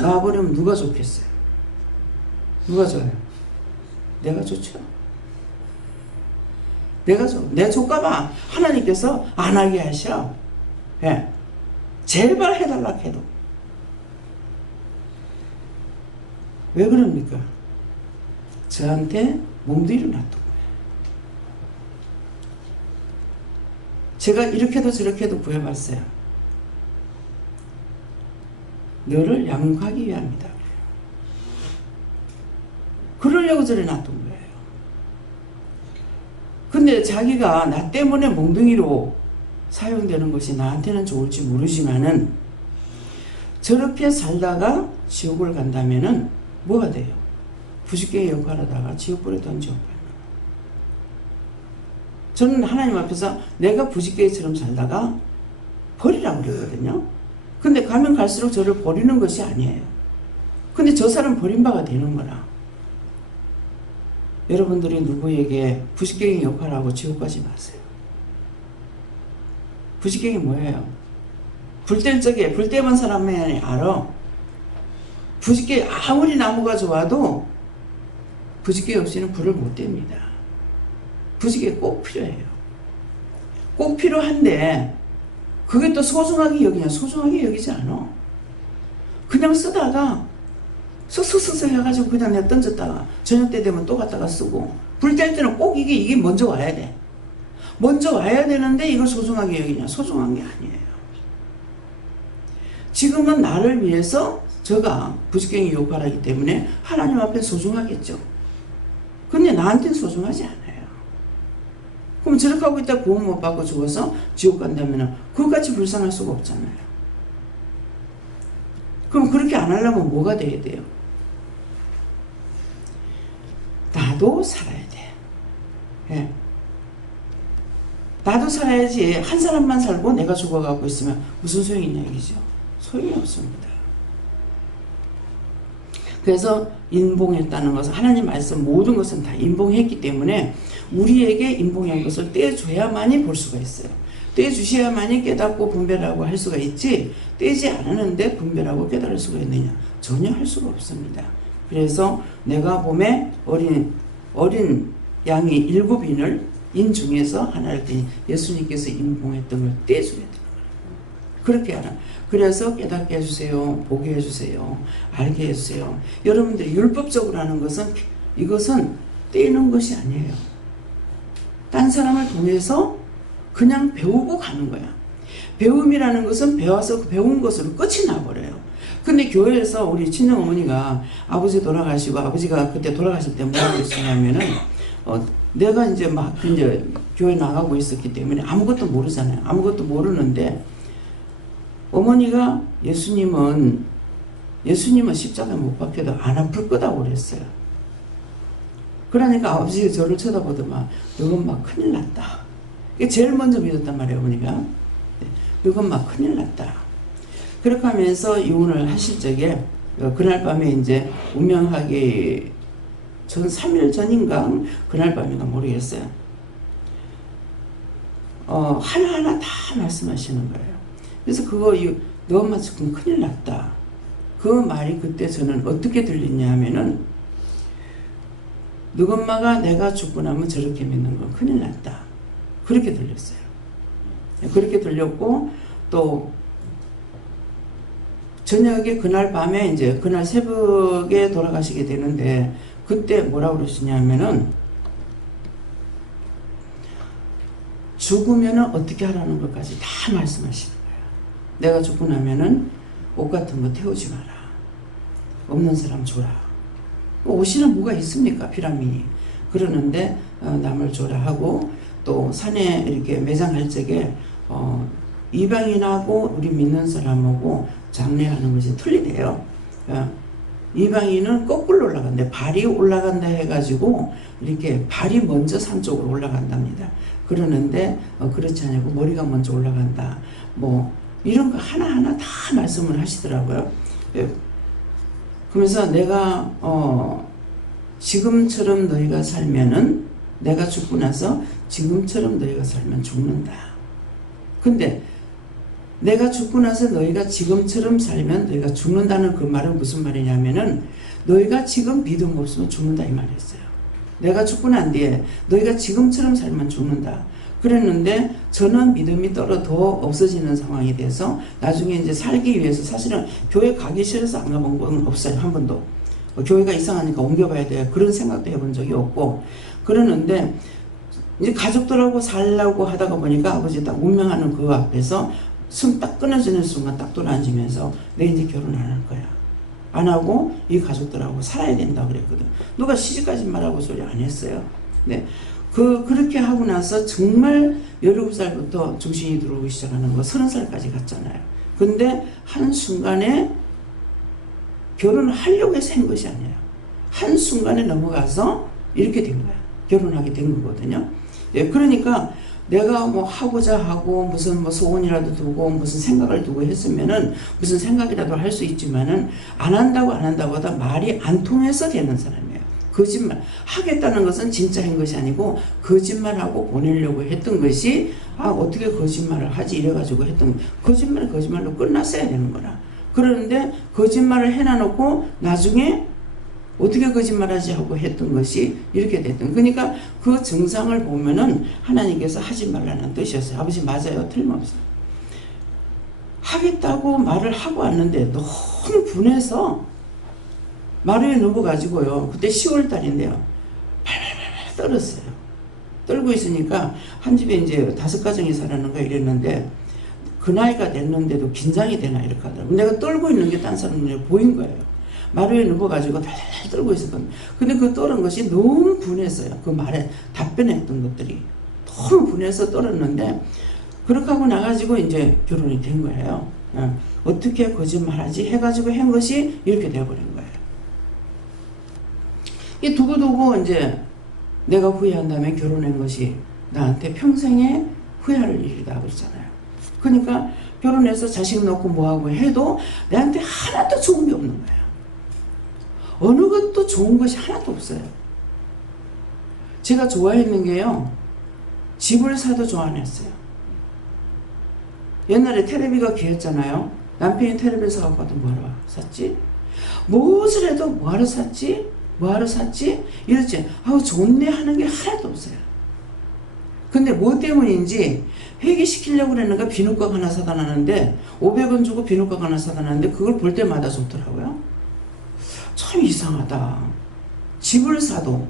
놔버리면 누가 좋겠어요? 누가 좋아요? 내가 좋죠. 내가 좋까봐 하나님께서 안 하게 하셔. 예. 제발 해달라고 해도. 왜 그럽니까? 저한테 몸도 일어났던 거예요. 제가 이렇게도 저렇게도 구해봤어요. 너를 양육하기 위함이다. 그러려고 저래 놔둔 거예요. 근데 자기가 나 때문에 몽둥이로 사용되는 것이 나한테는 좋을지 모르지만은 저렇게 살다가 지옥을 간다면은 뭐가 돼요? 부식갱이 역할하다가 지옥불에 던져버려요. 저는 하나님 앞에서 내가 부식갱이처럼 살다가 버리라고 그러거든요. 근데 가면 갈수록 저를 버리는 것이 아니에요. 근데 저 사람 버린 바가 되는 거라. 여러분들이 누구에게 부식갱이 역할하고 지옥 가지 마세요. 부식갱이 뭐예요? 불 뗄 적에 불 떼본 사람만이 알아. 부식갱이 아무리 나무가 좋아도 부식갱이 없이는 불을 못 뗍니다. 부식갱이 꼭 필요해요. 꼭 필요한데 그게 또 소중하게 여기냐? 소중하게 여기지 않아. 그냥 쓰다가 쓱쓱쓱쓱 해가지고 그냥 내가 던졌다가 저녁 때 되면 또 갖다가 쓰고 불 뗄 때는 꼭 이게 먼저 와야 돼. 먼저 와야 되는데 이걸 소중하게 여기냐? 소중한 게 아니에요. 지금은 나를 위해서 저가 부식갱이 역할하기 때문에 하나님 앞에 소중하겠죠. 근데 나한테는 소중하지 않아요. 그럼 저렇게 하고 있다 구원 못 받고 죽어서 지옥 간다면 그것같이 불쌍할 수가 없잖아요. 그럼 그렇게 안 하려면 뭐가 돼야 돼요? 나도 살아야 돼. 예. 나도 살아야지. 한 사람만 살고 내가 죽어가고 있으면 무슨 소용이 있냐 얘기죠. 소용이 없습니다. 그래서 인봉했다는 것은 하나님 말씀 모든 것은 다 인봉했기 때문에 우리에게 인봉한 것을 떼줘야만이 볼 수가 있어요. 떼주셔야만이 깨닫고 분별하고 할 수가 있지 떼지 않았는데 분별하고 깨달을 수가 있느냐? 전혀 할 수가 없습니다. 그래서 내가 봄에 어린 양이 7인을 인 중에서 하나를 떼니 예수님께서 인봉했던 걸 떼줘야 돼요. 그렇게 하라. 그래서 깨닫게 해주세요. 보게 해주세요. 알게 해주세요. 여러분들이 율법적으로 하는 것은 이것은 떼는 것이 아니에요. 딴 사람을 통해서 그냥 배우고 가는 거야. 배움이라는 것은 배워서 배운 것으로 끝이 나버려요. 근데 교회에서 우리 친정어머니가 아버지 돌아가시고 아버지가 그때 돌아가실 때 뭐라고 했었냐면은 내가 이제 교회 나가고 있었기 때문에 아무것도 모르잖아요. 아무것도 모르는데 어머니가 예수님은 십자가 못 박혀도 안 아플 거다고 그랬어요. 그러니까 아버지가 저를 쳐다보더만 너건 막 큰일 났다. 이게 제일 먼저 믿었단 말이에요. 어머니가. 너건 막 큰일 났다. 그렇게 하면서 이혼을 하실 적에 그날 밤에 이제 운명하게 전 3일 전인가 그날 밤인가 모르겠어요. 하나하나 다 말씀하시는 거예요. 그래서 너 엄마 지금 큰일 났다. 그 말이 그때 저는 어떻게 들렸냐 하면은 너 엄마가 내가 죽고 나면 저렇게 믿는 건 큰일 났다. 그렇게 들렸어요. 그렇게 들렸고 또 저녁에 그날 밤에 이제 그날 새벽에 돌아가시게 되는데 그때 뭐라고 그러시냐면은 죽으면은 어떻게 하라는 것까지 다 말씀하시는 거예요. 내가 죽고 나면은 옷 같은 거 태우지 마라. 없는 사람 줘라. 옷이는 뭐가 있습니까? 피라미니. 그러는데 남을 줘라 하고 또 산에 이렇게 매장할 적에 이방인하고 우리 믿는 사람하고 장례하는 것이 틀리대요. 이방인은 거꾸로 올라간대. 발이 올라간다 해가지고 이렇게 발이 먼저 산 쪽으로 올라간답니다. 그러는데 그렇지 않고 머리가 먼저 올라간다. 뭐 이런 거 하나하나 다 말씀을 하시더라고요. 그러면서 내가 지금처럼 너희가 살면은 내가 죽고 나서 지금처럼 너희가 살면 죽는다. 근데 내가 죽고 나서 너희가 지금처럼 살면 너희가 죽는다는 그 말은 무슨 말이냐면은 너희가 지금 믿음 없으면 죽는다 이 말이었어요. 내가 죽고 난 뒤에 너희가 지금처럼 살면 죽는다. 그랬는데 저는 믿음이 더 없어지는 상황이 돼서 나중에 이제 살기 위해서 사실은 교회 가기 싫어서 안 가본 건 없어요. 한 번도. 교회가 이상하니까 옮겨가야 돼. 그런 생각도 해본 적이 없고 그러는데 이제 가족들하고 살려고 하다가 보니까 아버지 딱 운명하는 그 앞에서 숨 딱 끊어지는 순간 딱 돌아앉으면서 내 이제 결혼 안 할 거야. 안 하고 이 가족들하고 살아야 된다 그랬거든. 누가 시집까지 말하고 소리 안 했어요. 네. 그렇게 하고 나서 정말 17살부터 정신이 들어오기 시작하는 거 30살까지 갔잖아요. 근데 한순간에 결혼을 하려고 해서 한 것이 아니에요. 한순간에 넘어가서 이렇게 된 거야. 결혼하게 된 거거든요. 예, 그러니까 내가 뭐 하고자 하고 무슨 뭐 소원이라도 두고 무슨 생각을 두고 했으면은 무슨 생각이라도 할 수 있지만은 안 한다고 하다 말이 안 통해서 되는 사람이에요. 거짓말 하겠다는 것은 진짜 한 것이 아니고 거짓말하고 보내려고 했던 것이 어떻게 거짓말을 하지 이래가지고 했던 거짓말로 끝났어야 되는 거라. 그러는데 거짓말을 해놔놓고 나중에 어떻게 거짓말하지 하고 했던 것이 이렇게 됐던. 그러니까 그 증상을 보면은 하나님께서 하지 말라는 뜻이었어요. 아버지 맞아요. 틀림없어요. 하겠다고 말을 하고 왔는데 너무 분해서 마루에 누워가지고요. 그때 10월 달인데요. 발발발 떨었어요. 떨고 있으니까 한 집에 이제 5가정이 살았는가 이랬는데 그 나이가 됐는데도 긴장이 되나 이렇게 하더라고요. 내가 떨고 있는 게 딴 사람 눈에 보인 거예요. 마루에 누워가지고 달달 떨고 있었거든요. 근데 그 떨은 것이 너무 분했어요. 그 말에 답변했던 것들이 너무 분해서 떨었는데 그렇게 하고 나가지고 이제 결혼이 된 거예요. 어떻게 거짓말하지 해가지고 한 것이 이렇게 되어버린 거예요. 이 두고두고 이제 내가 후회한 다음에 결혼한 것이 나한테 평생에 후회할 일이다 그랬잖아요. 그러니까 결혼해서 자식 낳고 뭐하고 해도 내한테 하나도 좋은 게 없는 거예요. 어느 것도 좋은 것이 하나도 없어요. 제가 좋아했는 게요. 집을 사도 좋아 안 했어요. 옛날에 텔레비가 귀했잖아요. 남편이 텔레비 사갖고 와도 뭐하러 샀지? 무엇을 해도 뭐하러 샀지? 뭐하러 샀지? 이랬지. 아우 좋네 하는 게 하나도 없어요. 근데 뭐 때문인지 회귀시키려고 그랬는가 비누곽 하나 사다 놨는데 500원 주고 비누곽 하나 사다 놨는데 그걸 볼 때마다 좋더라고요. 참 이상하다. 집을 사도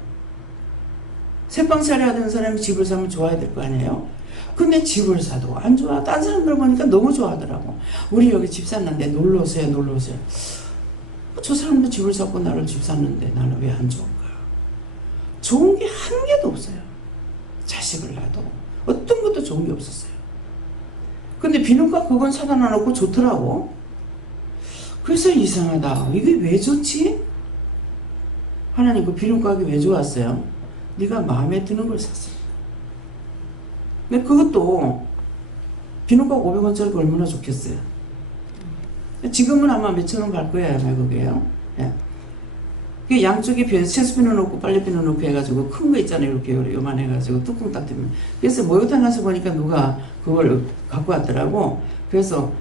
새빵살이 하던 사람이 집을 사면 좋아야 될 거 아니에요? 근데 집을 사도 안 좋아. 딴 사람들 보니까 너무 좋아하더라고. 우리 여기 집 샀는데 놀러 오세요. 놀러 오세요. 저 사람도 집을 샀고 나를 집 샀는데 나는 왜 안 좋은가? 좋은 게 한 개도 없어요. 자식을 낳아도 어떤 것도 좋은 게 없었어요. 근데 비누곽 그건 사다 놔놓고 좋더라고. 그래서 이상하다. 이게 왜 좋지? 하나님 그 비누곽이 왜 좋았어요? 네가 마음에 드는 걸 샀어. 근데 그것도 비누곽 500원짜리가 얼마나 좋겠어요. 지금은 아마 몇천 원 갈 거예요. 그게요. 예. 그 양쪽에 세수비누 넣고 빨래비누 넣고 해가지고 큰 거 있잖아요. 이렇게 요만해가지고 뚜껑 딱 뜨면. 그래서 목욕탕 가서 보니까 누가 그걸 갖고 왔더라고. 그래서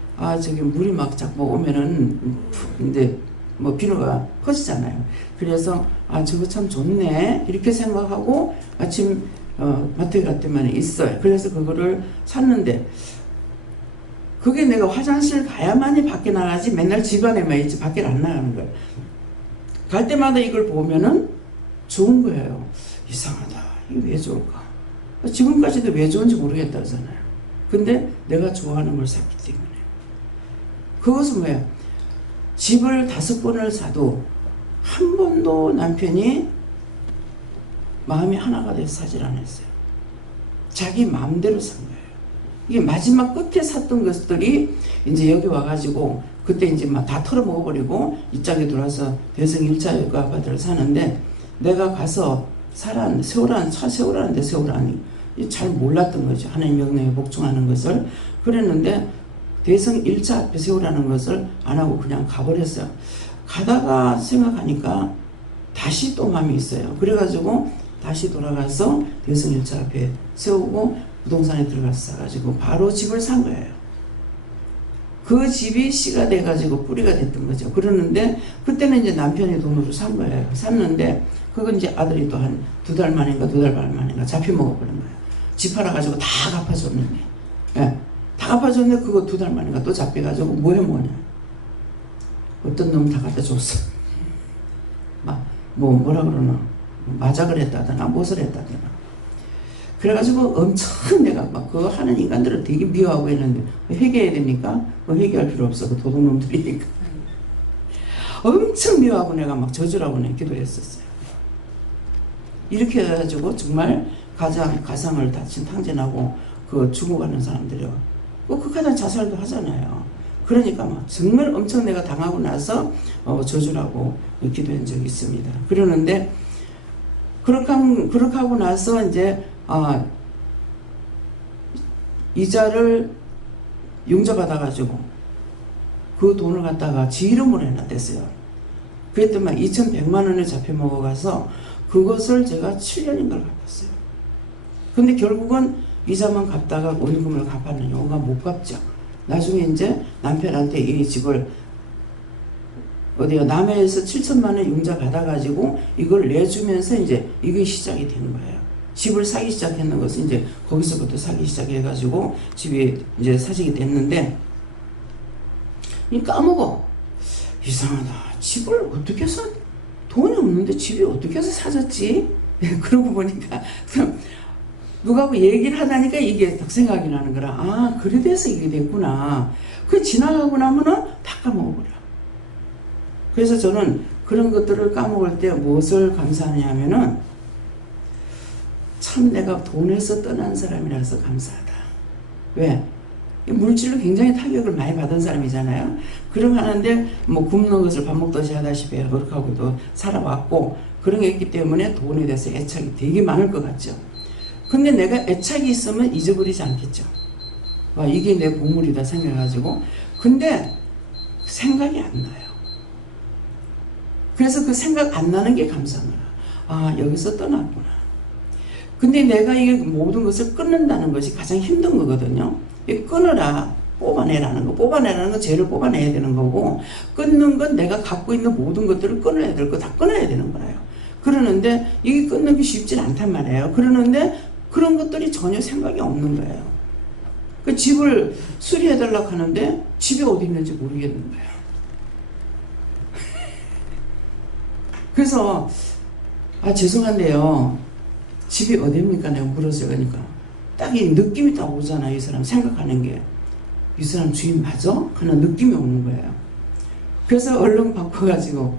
저기 물이 막 자꾸 오면은 근데 뭐 비누가 커지잖아요. 그래서 저거 참 좋네 이렇게 생각하고 아침 마트에 갔더니 있어요. 그래서 그거를 샀는데 그게 내가 화장실 가야만이 밖에 나가지 맨날 집안에만 있지 밖에 안 나가는 거예요. 갈 때마다 이걸 보면은 좋은 거예요. 이상하다. 이게 왜 좋을까? 지금까지도 왜 좋은지 모르겠다 하잖아요. 근데 내가 좋아하는 걸 샀기 때문에. 그것은 뭐예요? 집을 5번을 사도 한 번도 남편이 마음이 하나가 돼서 사질 않았어요. 자기 마음대로 산 거예요. 이게 마지막 끝에 샀던 것들이 이제 여기 와가지고 그때 이제 막 다 털어먹어버리고 이짝에 들어와서 대성 1차 여가 아파트를 사는데 내가 가서 차 세우라는데 세우라니 잘 몰랐던 거죠. 하나님 명령에 복종하는 것을. 그랬는데 대성 1차 앞에 세우라는 것을 안 하고 그냥 가버렸어요. 가다가 생각하니까 다시 또 마음이 있어요. 그래가지고 다시 돌아가서 대성 1차 앞에 세우고 부동산에 들어가서 사가지고 바로 집을 산 거예요. 그 집이 씨가 돼가지고 뿌리가 됐던 거죠. 그러는데 그때는 이제 남편이 돈으로 산 거예요. 샀는데 그건 이제 아들이 또 한 2달 만인가 2달 반 만인가 잡혀 먹어버린 거예요. 집 팔아가지고 다 갚아줬는데. 예. 다 갚아줬는데 그거 2달 만인가 또 잡혀가지고 뭐냐. 어떤 놈 다 갖다 줬어. 뭐라 그러나. 마작을 했다더나 무엇을 했다더나. 그래가지고 엄청 내가 막 그거 하는 인간들을 되게 미워하고 했는데, 회개해야 됩니까? 회개할 필요 없어. 그 도둑놈들이니까. 엄청 미워하고 내가 막 저주라고 내 기도했었어요. 이렇게 해가지고 정말 가상을 다친 탕진하고 그 죽어가는 사람들이요. 극하단 자살도 하잖아요. 그러니까 막 정말 엄청 내가 당하고 나서 저주라고 기도한 적이 있습니다. 그러는데 그렇게 하고 나서 이제 이자를 융자받아가지고 그 돈을 갖다가 지 이름으로 해놨댔어요. 그랬더니 2,100만 원에 잡혀 먹어가서 그것을 제가 7년인가를 갚았어요. 근데 결국은 이자만 갚다가 원금을 갚았느냐, 뭔가 못 갚죠. 나중에 이제 남편한테 이 집을 남해에서 7천만 원 융자 받아가지고 이걸 내주면서 이제 이게 시작이 된 거예요. 집을 사기 시작했는 것은 이제 거기서부터 사기 시작해가지고 집이 이제 사직이 됐는데, 이 까먹어. 이상하다. 집을 어떻게 해서, 돈이 없는데 집이 어떻게 해서 사졌지? 그러고 보니까 누가하고 얘기를 하다니까 이게 딱 생각이 나는 거라. 그래 돼서 이게 됐구나. 그 지나가고 나면은 다 까먹어버려. 그래서 저는 그런 것들을 까먹을 때 무엇을 감사하냐면은, 참 내가 돈에서 떠난 사람이라서 감사하다. 왜? 물질로 굉장히 타격을 많이 받은 사람이잖아요. 그럼 하는데 뭐 굶는 것을 밥 먹듯이 하다시피 그렇게 하고도 살아왔고, 그런 게 있기 때문에 돈에 대해서 애착이 되게 많을 것 같죠. 근데 내가 애착이 있으면 잊어버리지 않겠죠. 이게 내 보물이다 생각해가지고. 근데 생각이 안 나요. 그래서 그 생각 안 나는 게 감사한 거야. 여기서 떠났구나. 근데 내가 이 모든 것을 끊는다는 것이 가장 힘든 거거든요. 끊으라, 뽑아내라는 거. 뽑아내라는 건 죄를 뽑아내야 되는 거고, 끊는 건 내가 갖고 있는 모든 것들을 끊어야 될 거 다 끊어야 되는 거예요. 그러는데 이게 끊는 게 쉽진 않단 말이에요. 그러는데 그런 것들이 전혀 생각이 없는 거예요. 그 집을 수리해달라고 하는데 집이 어디 있는지 모르겠는 거예요. 그래서 죄송한데요, 집이 어디입니까? 내가 물었어요. 그러니까 딱 이 느낌이 딱 오잖아요. 이 사람 생각하는 게, 이 사람 주인 맞아? 하는 느낌이 오는 거예요. 그래서 얼른 바꿔가지고,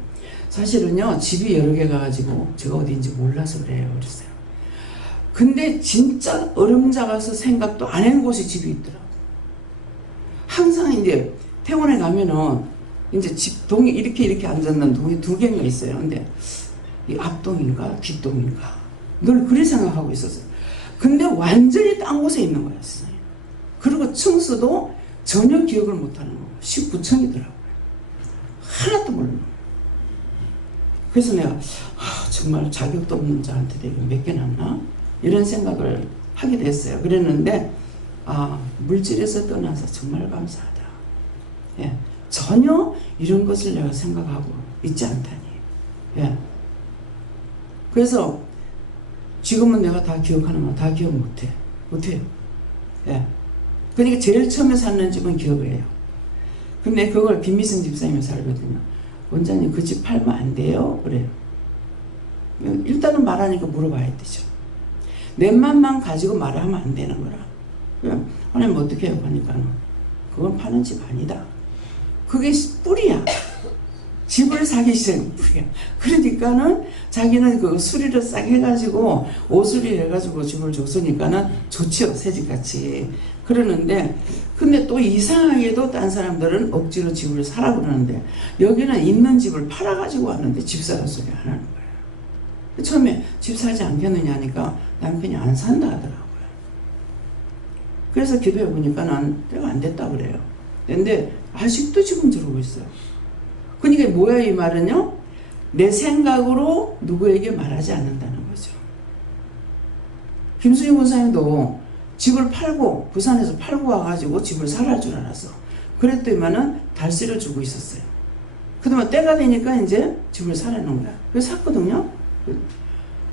사실은요 집이 여러 개 가가지고 제가 어디인지 몰라서 그래요. 그랬어요. 근데 진짜 어림잡아서 생각도 안 한 곳에 집이 있더라고. 항상 이제 태원에 가면은 이제 집 동이 이렇게 앉았는 동이 두 개가 있어요. 근데 이 앞동인가 뒷동인가 늘 그리 생각하고 있었어요. 근데 완전히 딴 곳에 있는 거예요. 그리고 층수도 전혀 기억을 못하는 거고 19층이더라고요. 하나도 모르는 거예요. 그래서 내가 정말 자격도 없는 자한테 내가 몇 개 났나? 이런 생각을 하게 됐어요. 그랬는데 물질에서 떠나서 정말 감사하다. 예, 전혀 이런 것을 내가 생각하고 있지 않다니. 예. 그래서 지금은 내가 다 기억하는 거 다 기억 못해요. 예. 그러니까 제일 처음에 샀는 집은 기억을 해요. 근데 그걸 김미승 집사님이 살거든요. 원장님 그 집 팔면 안 돼요? 그래요. 일단은 말하니까 물어봐야 되죠. 내 맘만 가지고 말을 하면 안 되는 거라. 하나님 어떻게 해요? 하니까 그건 파는 집 아니다. 그게 뿌리야. 집을 사기 시작한 뿌리야. 그러니까는 자기는 그 수리를 싹 해가지고 오수리 해가지고 집을 줬으니까는 좋죠. 새집같이. 그러는데 근데 또 이상하게도 딴 사람들은 억지로 집을 사라 그러는데 여기는 있는 집을 팔아가지고 왔는데 집 사라 소리 안 하는 거예요. 처음에 집 사지 않겠느냐 하니까 남편이 안 산다 하더라고요. 그래서 기도해 보니까 난 때가 안 됐다 그래요. 근데 아직도 지금 들어오고 있어요. 그러니까 뭐야 이 말은요? 내 생각으로 누구에게 말하지 않는다는 거죠. 김수진 권사님도 집을 팔고 부산에서 팔고 와가지고 집을 사랄 줄 알았어. 그랬더니만은 달세를 주고 있었어요. 그동안 때가 되니까 이제 집을 사라는 거야. 그래서 샀거든요.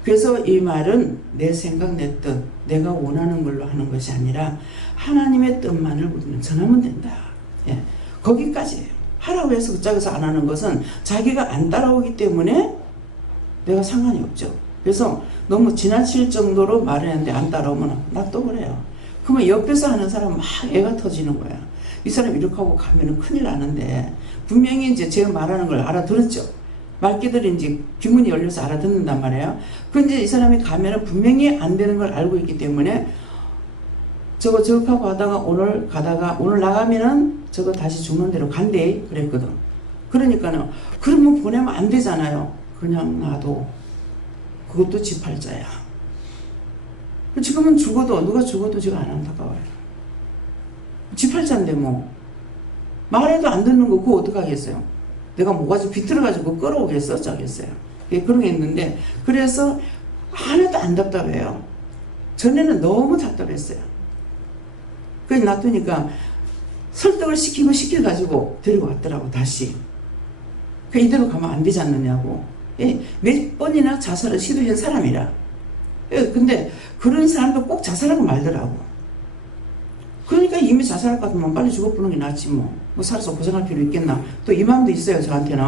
그래서 이 말은 내 생각 내 뜻 내가 원하는 걸로 하는 것이 아니라 하나님의 뜻만을 우리는 전하면 된다. 예. 거기까지예요. 하라고 해서 그짝에서 안 하는 것은 자기가 안 따라오기 때문에 내가 상관이 없죠. 그래서 너무 지나칠 정도로 말했는데 안 따라오면 나 또 그래요. 그러면 옆에서 하는 사람은 막 애가 터지는 거야. 이 사람 이렇게 하고 가면은 큰일 나는데, 분명히 이제 제가 말하는 걸 알아들었죠. 말귀들이 이제 귀문이 열려서 알아듣는단 말이에요. 근데 이 사람이 가면은 분명히 안 되는 걸 알고 있기 때문에 저거 하고 하다가 오늘 가다가 오늘 나가면은 저거 다시 죽는 대로 간대 그랬거든. 그러니까는 그러면 보내면 안 되잖아요. 그냥 놔도 그것도 지팔자야. 지금은 죽어도 누가 죽어도 지금 안 안타까워요. 지팔자인데 뭐 말해도 안 듣는 거 그거 어떡하겠어요. 내가 뭐가지 비틀어가지고 끌어오겠어 짜겠어요. 그런 게 있는데, 그래서 하나도 안 답답해요. 전에는 너무 답답했어요. 그래서 놔두니까 설득을 시켜가지고 데리고 왔더라고 다시. 이대로 가면 안 되지 않느냐고. 몇 번이나 자살을 시도한 사람이라. 근데 그런 사람도 꼭 자살하고 말더라고. 그러니까 이미 자살할 것 같으면 빨리 죽어보는 게 낫지 뭐. 살아서 고생할 필요 있겠나. 또 이 마음도 있어요 저한테는.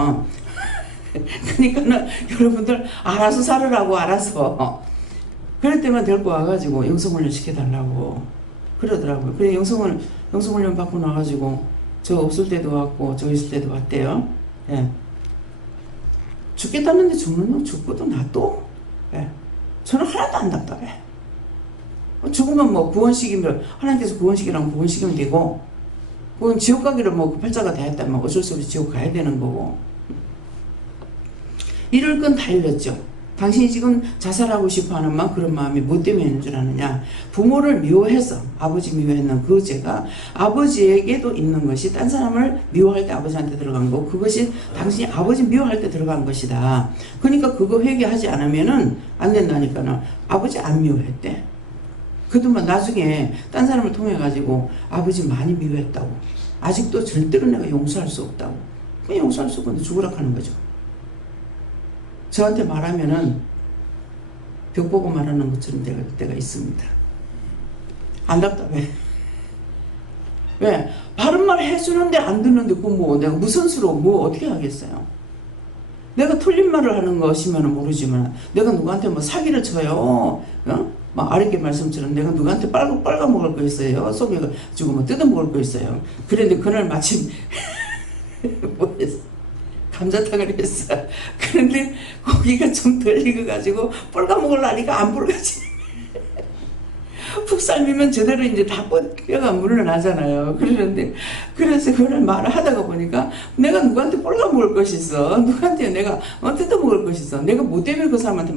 그러니까는 여러분들 알아서 살으라고 알아서. 그럴 때만 데리고 와가지고 영성훈련 시켜달라고 그러더라고요. 그래 영성훈련 받고 나가지고 저 없을 때도 왔고 저 있을 때도 왔대요. 예. 죽겠다는데 죽는 놈 죽고도 놔둬. 예. 저는 하나도 안 답답해. 죽으면 뭐 구원시키면 하나님께서 구원시키면 되고, 그건 지옥 가기를 뭐 팔자가 되었다면 어쩔 수 없이 지옥 가야 되는 거고. 이럴 건 다 잃었죠. 당신이 지금 자살하고 싶어하는 그런 마음이 뭐 때문에 있는 줄 아느냐. 부모를 미워해서, 아버지 미워했는 그 죄가 아버지에게도 있는 것이 딴 사람을 미워할 때 아버지한테 들어간 거고, 그것이 당신이 아버지 미워할 때 들어간 것이다. 그러니까 그거 회개하지 않으면은 안 된다니까는. 아버지 안 미워했대. 그동안 나중에 딴 사람을 통해 가지고 아버지 많이 미워했다고. 아직도 절대로 내가 용서할 수 없다고. 그냥 용서할 수 없는데 죽으라 하는 거죠. 저한테 말하면은 벽 보고 말하는 것처럼 될 때가 있습니다. 안 답답해. 왜? 바른 말 해주는데 안 듣는데 그 뭐 내가 무슨 수로 뭐 어떻게 하겠어요? 내가 틀린 말을 하는 것이면 모르지만 내가 누구한테 뭐 사기를 쳐요. 막 아랫게 말씀처럼 내가 누구한테 빨가 먹을 거 있어요. 속여가지고 뭐 뜯어 먹을 거 있어요. 그런데 그날 마침 뭐 했어? 감자탕을 했어. 그런데 고기가 좀 덜 익어가지고 뻘가 먹으려니까 안 뻘가지. 푹 삶으면 제대로 이제 다 뼈가 물러나잖아요. 그러는데, 그래서 그걸 말을 하다가 보니까 내가 누구한테 뻘가 먹을 것이 있어. 누구한테 내가 뜯어 먹을 것이 있어. 내가 뭐 때문에 그 사람한테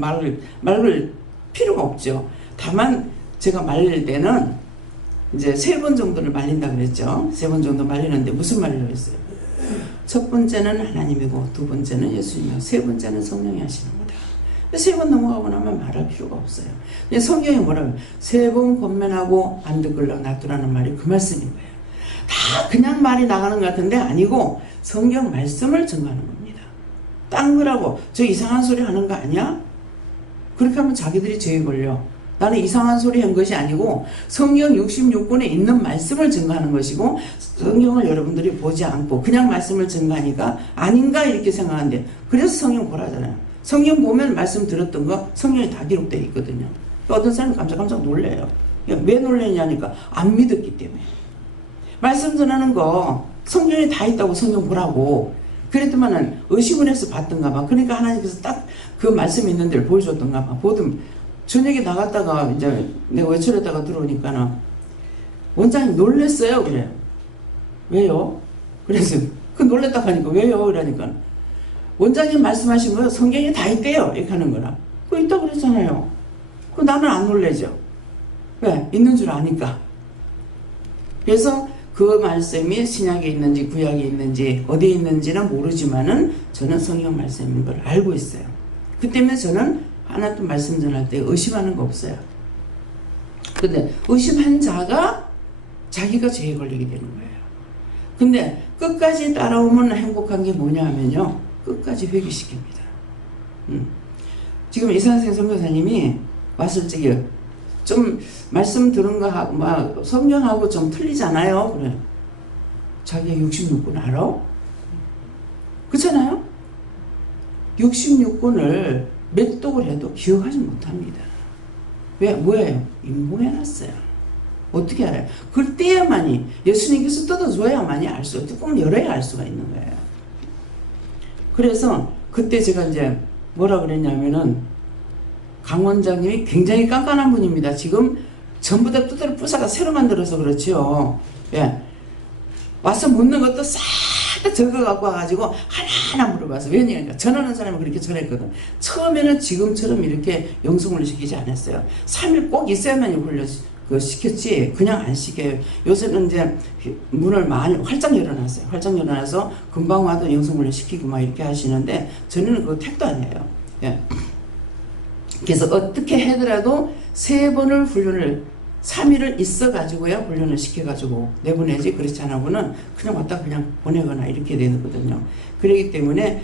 말을 필요가 없죠. 다만 제가 말릴 때는 이제 3번 정도를 말린다 그랬죠. 3번 정도 말리는데 무슨 말이라고 했어요? 첫 번째는 하나님이고, 두 번째는 예수님이고, 세 번째는 성령이 하시는 거다. 3번 넘어가고 나면 말할 필요가 없어요. 성경이 뭐라고? 3번 권면하고 안 듣걸라 놔두라는 말이 그 말씀인 거예요. 다 그냥 말이 나가는 것 같은데 아니고 성경 말씀을 증거하는 겁니다. 딴 거라고 저 이상한 소리 하는 거 아니야? 그렇게 하면 자기들이 죄에 걸려. 나는 이상한 소리 한 것이 아니고 성경 66권에 있는 말씀을 증거하는 것이고, 성경을 여러분들이 보지 않고 그냥 말씀을 증거하니까 아닌가 이렇게 생각하는데, 그래서 성경 보라잖아요. 성경 보면 말씀 들었던 거 성경에 다 기록되어 있거든요. 어떤 사람은 깜짝 놀래요. 왜 놀래냐니까 안 믿었기 때문에. 말씀 전하는 거 성경에 다 있다고 성경 보라고 그랬더만은 의심을 해서 봤던가 봐. 그러니까 하나님께서 딱 그 말씀이 있는 데를 보여줬던가 봐. 보든 저녁에 나갔다가 이제 내가 외출했다가 들어오니까는 원장님 놀랬어요. 그래. 왜요? 그래서 그 놀랬다고 하니까 왜요? 그러니까 원장님 말씀하신 거 성경에 다 있대요. 이렇게 하는 거라. 그거 있다고 그랬잖아요. 그 나는 안 놀래죠. 왜? 있는 줄 아니까. 그래서 그 말씀이 신약에 있는지 구약에 있는지 어디에 있는지는 모르지만은 저는 성경 말씀인 걸 알고 있어요. 그 때문에 저는 하나도 말씀 전할 때 의심하는 거 없어요. 근데 의심한 자가 자기가 죄에 걸리게 되는 거예요. 근데 끝까지 따라오면 행복한 게 뭐냐 하면요, 끝까지 회개시킵니다. 지금 이산생 선교사님이 왔을 적에 좀 말씀 들은 거 하고 막 성경하고 좀 틀리잖아요. 그래. 자기가 66권 알아? 그렇잖아요? 66권을 몇 독을 해도 기억하지 못합니다. 왜? 뭐예요? 인공해놨어요. 어떻게 알아요? 그때야만이 예수님께서 뜯어줘야만이 알 수, 뚜껑을 열어야 알 수가 있는 거예요. 그래서 그때 제가 이제 뭐라 그랬냐면은 강 원장님이 굉장히 깐깐한 분입니다. 지금 전부 다 두드러 부사가 새로 만들어서 그렇지요. 예. 와서 묻는 것도 싹 다 적어 갖고 와가지고 하나하나 물어봐서. 왜냐하니까 전하는 사람은 그렇게 전했거든. 처음에는 지금처럼 이렇게 영성을 시키지 않았어요. 3일 꼭 있어야만 훈련 시켰지 그냥 안 시켜요. 요새는 이제 문을 많이 활짝 열어놨어요. 활짝 열어놔서 금방 와도 영성훈련 시키고 막 이렇게 하시는데 저는 그거 택도 아니에요. 예. 그래서 어떻게 해더라도 3번을 훈련을 3일을 있어가지고야 훈련을 시켜가지고 내보내지, 그렇지 않으면은 그냥 왔다 그냥 보내거나 이렇게 되거든요. 그렇기 때문에